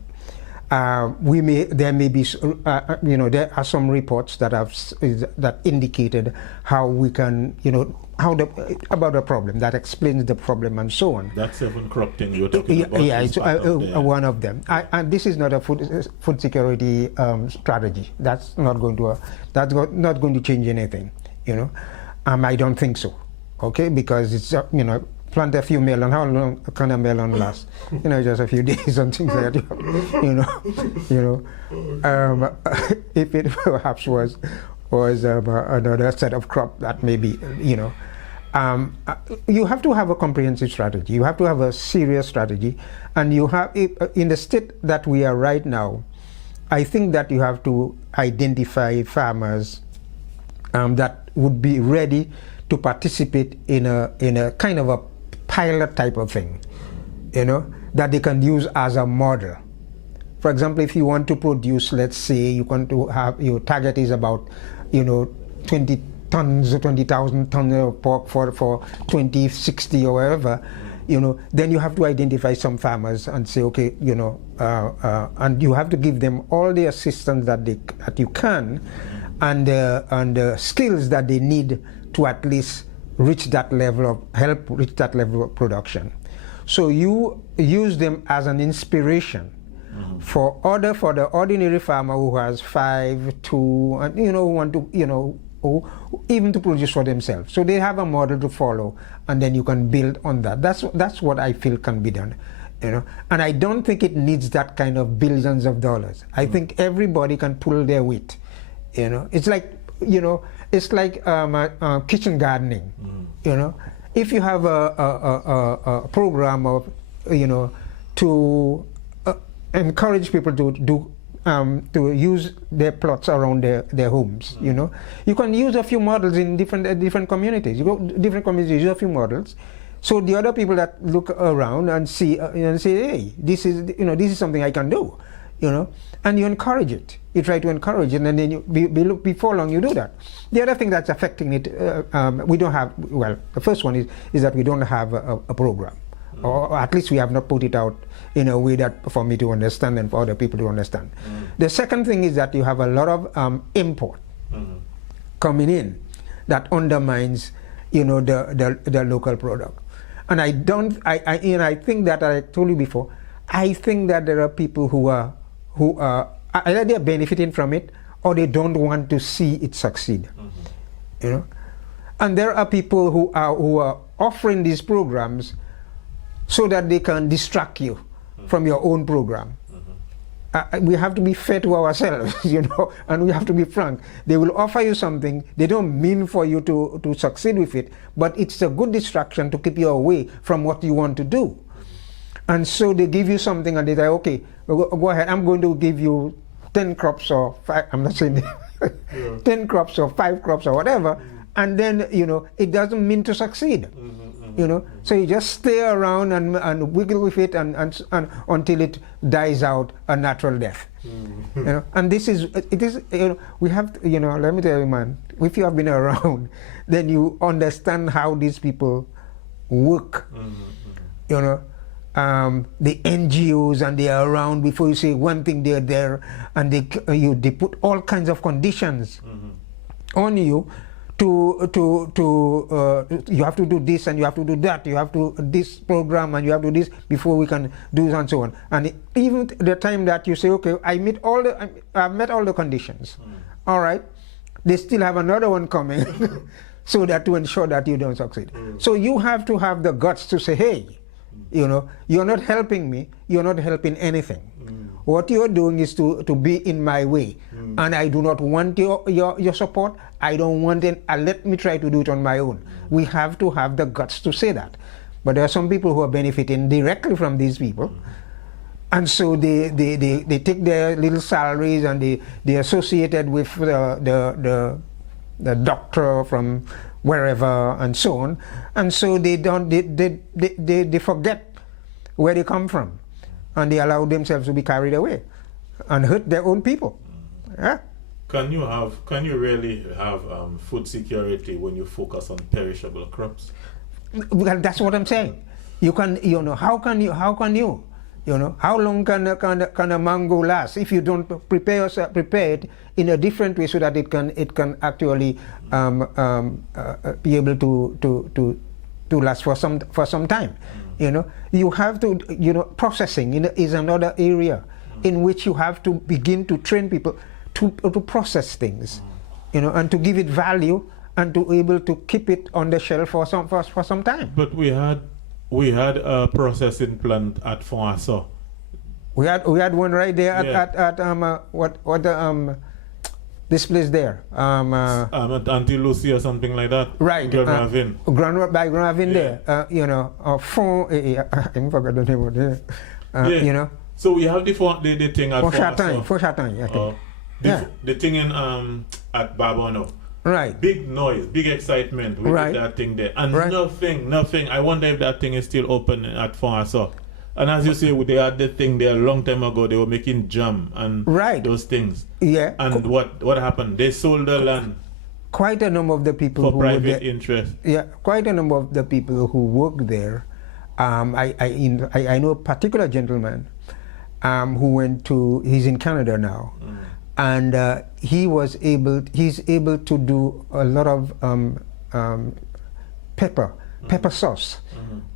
There may be, there are some reports that indicated how we can, about the problem, that explains the problem and so on. That 7 crop thing you're talking about. Yeah, it's one of them. And this is not a food security strategy. That's not going to change anything. I don't think so. Okay, because it's plant a few melon. How long can a melon last? Just a few days and things like that. If it perhaps was another set of crop, that maybe you have to have a comprehensive strategy. You have to have a serious strategy, and you have in the state that we are right now. I think that you have to identify farmers that would be ready to participate in a kind of a pilot type of thing, that they can use as a model. For example, if you want to produce, let's say you want to have, your target is about, 20 tons or 20,000 tons of pork for 2060 or whatever, then you have to identify some farmers and say, okay, and you have to give them all the assistance that you can, and the skills that they need to at least reach that level of production. So you use them as an inspiration for the ordinary farmer who has 5, 2, and who want to even to produce for themselves. So they have a model to follow, and then you can build on that. That's what I feel can be done. And I don't think it needs that kind of billions of dollars. I think everybody can pull their weight. It's like it's like kitchen gardening. If you have a program of to encourage people to use their plots around their homes, you can use a few models in different communities. You go different communities, use a few models, so the other people that look around and see and say, hey, this is something I can do, and you encourage it. You try to encourage it, and then before long you do that. The other thing that's affecting it, we don't have. Well, the first one is that we don't have a program, or at least we have not put it out in a way that for me to understand and for other people to understand. The second thing is that you have a lot of import coming in that undermines, the local product. And I think that I told you before. I think that there are people who are either they are benefiting from it or they don't want to see it succeed. And there are people who are offering these programs so that they can distract you from your own program. We have to be fair to ourselves, and we have to be frank. They will offer you something, they don't mean for you to succeed with it, but it's a good distraction to keep you away from what you want to do. And so they give you something and they say, okay, go ahead, I'm going to give you 10 crops or 5, I'm not saying 10 crops or 5 crops or whatever, and then, it doesn't mean to succeed. So you just stay around and wiggle with it and until it dies out a natural death. And we have to, let me tell you, man, if you have been around, then you understand how these people work. The NGOs, and they are around before you say one thing, they're there, and they put all kinds of conditions on you you have to do this and you have to do that, you have to this program and you have to do this before we can do and so on. And even the time that you say, okay, I've met all the conditions, all right, they still have another one coming so that to ensure that you don't succeed. So you have to have the guts to say, hey, you're not helping me, you're not helping anything. What you're doing is to be in my way, and I do not want your support. I don't want it, and let me try to do it on my own. We have to have the guts to say that. But there are some people who are benefiting directly from these people, And so they take their little salaries and they associated with the doctor from wherever and so on, and so they forget where they come from, and they allow themselves to be carried away and hurt their own people. Yeah. Can you really have food security when you focus on perishable crops? Well, that's what I'm saying. You can, how can you, how long can a mango last if you don't prepare it in a different way so that it can actually be able to last for some time. You have to, processing is another area in which you have to begin to train people to process things, and to give it value and to able to keep it on the shelf for some time. But we had a processing plant at Fonso. We had one right there at this place there. Auntie Lucia or something like that. Right. Grand Ravine. Grand Ravine there. I forgot the name of it. So we have the thing at Fonso. Fonchatin, I think. The thing in at Babono. Right. Big noise, big excitement. We did that thing there. And nothing. I wonder if that thing is still open at Fonso. And as you say, they had the thing there a long time ago. They were making jam and those things. Yeah. And what happened? They sold the land. Quite a number of the people for who private interest. Yeah, quite a number of the people who work there. I know a particular gentleman who went to. He's in Canada now, and he's able to do a lot of pepper sauce.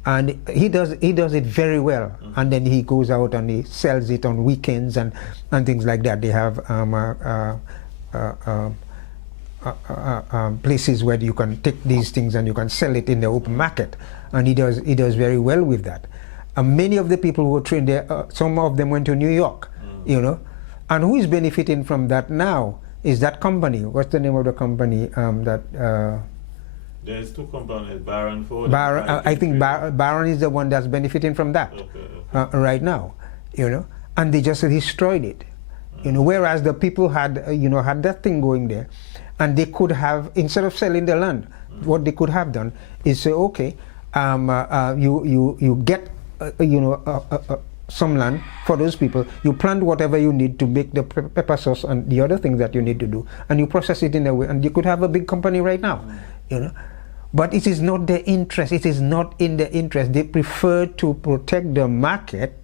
And he does it very well, and then he goes out and he sells it on weekends and things like that. They have places where you can take these things and you can sell it in the open market, and he does very well with that. Many of the people who were trained there, some of them went to New York, and who is benefiting from that now is that company. What's the name of the company There's two companies, Baron Ford. I think Baron is the one that's benefiting from that right now, and they just destroyed it, Whereas the people had, had that thing going there, and they could have, instead of selling the land, what they could have done is say, okay, you get, some land for those people. You plant whatever you need to make the pepper sauce and the other things that you need to do, and you process it in a way, and you could have a big company right now, But it is not their interest. It is not in their interest. They prefer to protect the market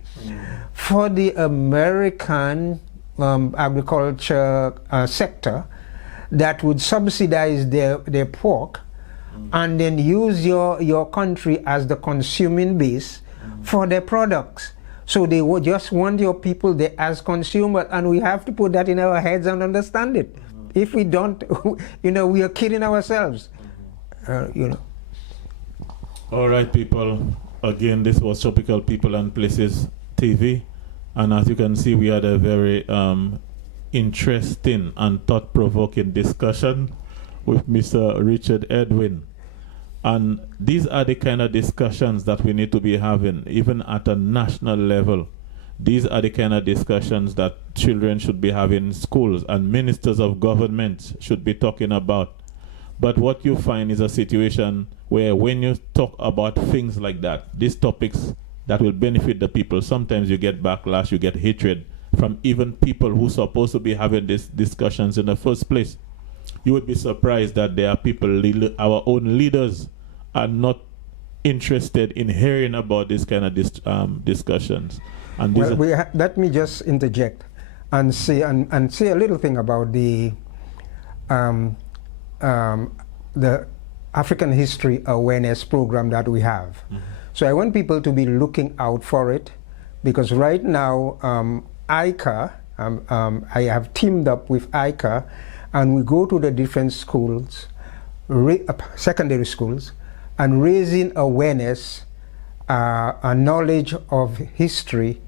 for the American agriculture sector that would subsidize their pork and then use your country as the consuming base for their products. So they would just want your people there as consumers, and we have to put that in our heads and understand it. If we don't, we are kidding ourselves. All right, people. Again, this was Tropical People and Places TV, and as you can see, we had a very interesting and thought-provoking discussion with Mr. Richard Edwin. And these are the kind of discussions that we need to be having, even at a national level. These are the kind of discussions that children should be having in schools and ministers of government should be talking about. But what you find is a situation where when you talk about things like that, these topics that will benefit the people, sometimes you get backlash, you get hatred from even people who are supposed to be having these discussions in the first place. You would be surprised that there are people, our own leaders, are not interested in hearing about this kind of discussions. And let me just interject and say a little thing about the African History Awareness Program that we have. So I want people to be looking out for it, because right now ICA, I have teamed up with ICA, and we go to the different schools, secondary schools, and raising awareness and knowledge of history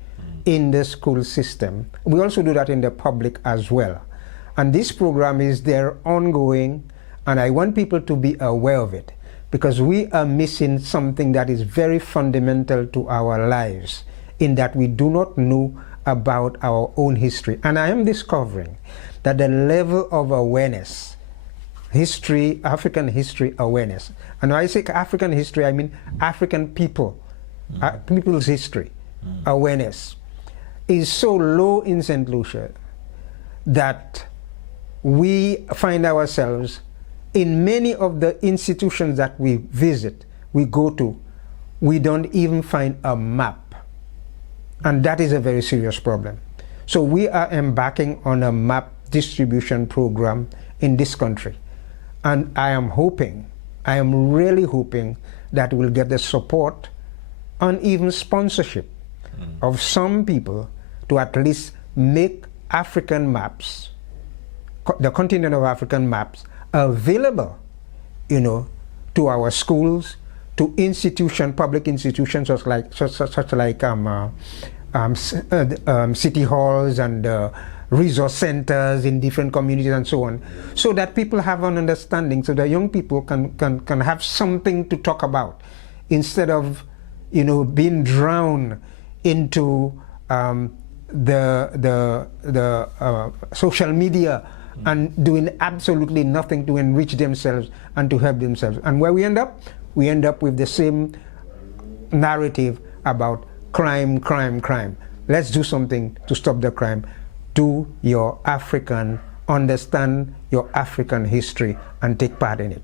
in the school system. We also do that in the public as well. And this program is there ongoing, and I want people to be aware of it, because we are missing something that is very fundamental to our lives in that we do not know about our own history. And I am discovering that the level of awareness, history, African history awareness, and when I say African history, I mean African people, people's history awareness, is so low in St. Lucia that we find ourselves in many of the institutions that we visit, we go to, we don't even find a map. And that is a very serious problem. So we are embarking on a map distribution program in this country. And I am hoping, I am really hoping that we'll get the support and even sponsorship of some people to at least make African maps, the continent of African maps, available, you know, to our schools, to institutions, public institutions such like city halls and resource centers in different communities and so on, so that people have an understanding, so that young people can have something to talk about, instead of, you know, being drowned into the social media and doing absolutely nothing to enrich themselves and to help themselves. And where we end up with the same narrative about crime, crime, crime. Let's do something to stop the crime. Do your African, understand your African history and take part in it.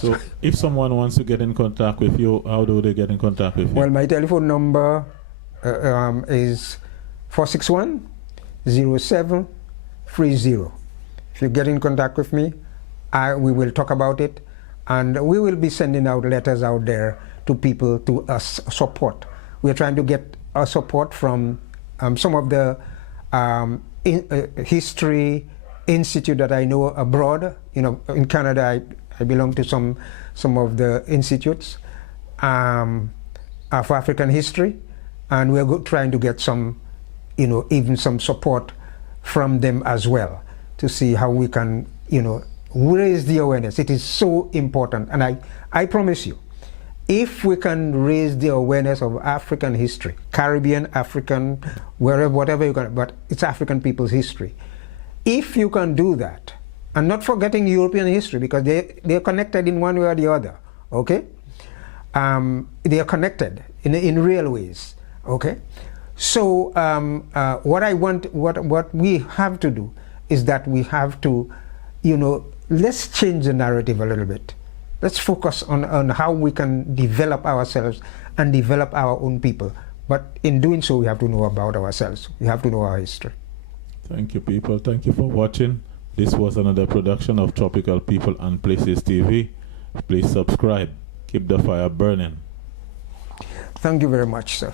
So if someone wants to get in contact with you, how do they get in contact with you? Well, my telephone number is 461-0730. If you get in contact with me, we will talk about it, and we will be sending out letters out there to people to support. We're trying to get support from some of the history institute that I know abroad. You know, in Canada, I belong to some of the institutes of African history, and we're trying to get some, you know, even some support from them as well, to see how we can, you know, raise the awareness. It is so important, and I promise you, if we can raise the awareness of African history, Caribbean, African, wherever, whatever you can, but it's African people's history. If you can do that, and not forgetting European history, because they're connected in one way or the other, okay? They are connected in real ways, okay? So what we have to do is that we have to, you know, let's change the narrative a little bit. Let's focus on how we can develop ourselves and develop our own people. But in doing so, we have to know about ourselves. We have to know our history. Thank you, people. Thank you for watching. This was another production of Tropical People and Places TV. Please subscribe. Keep the fire burning. Thank you very much, sir.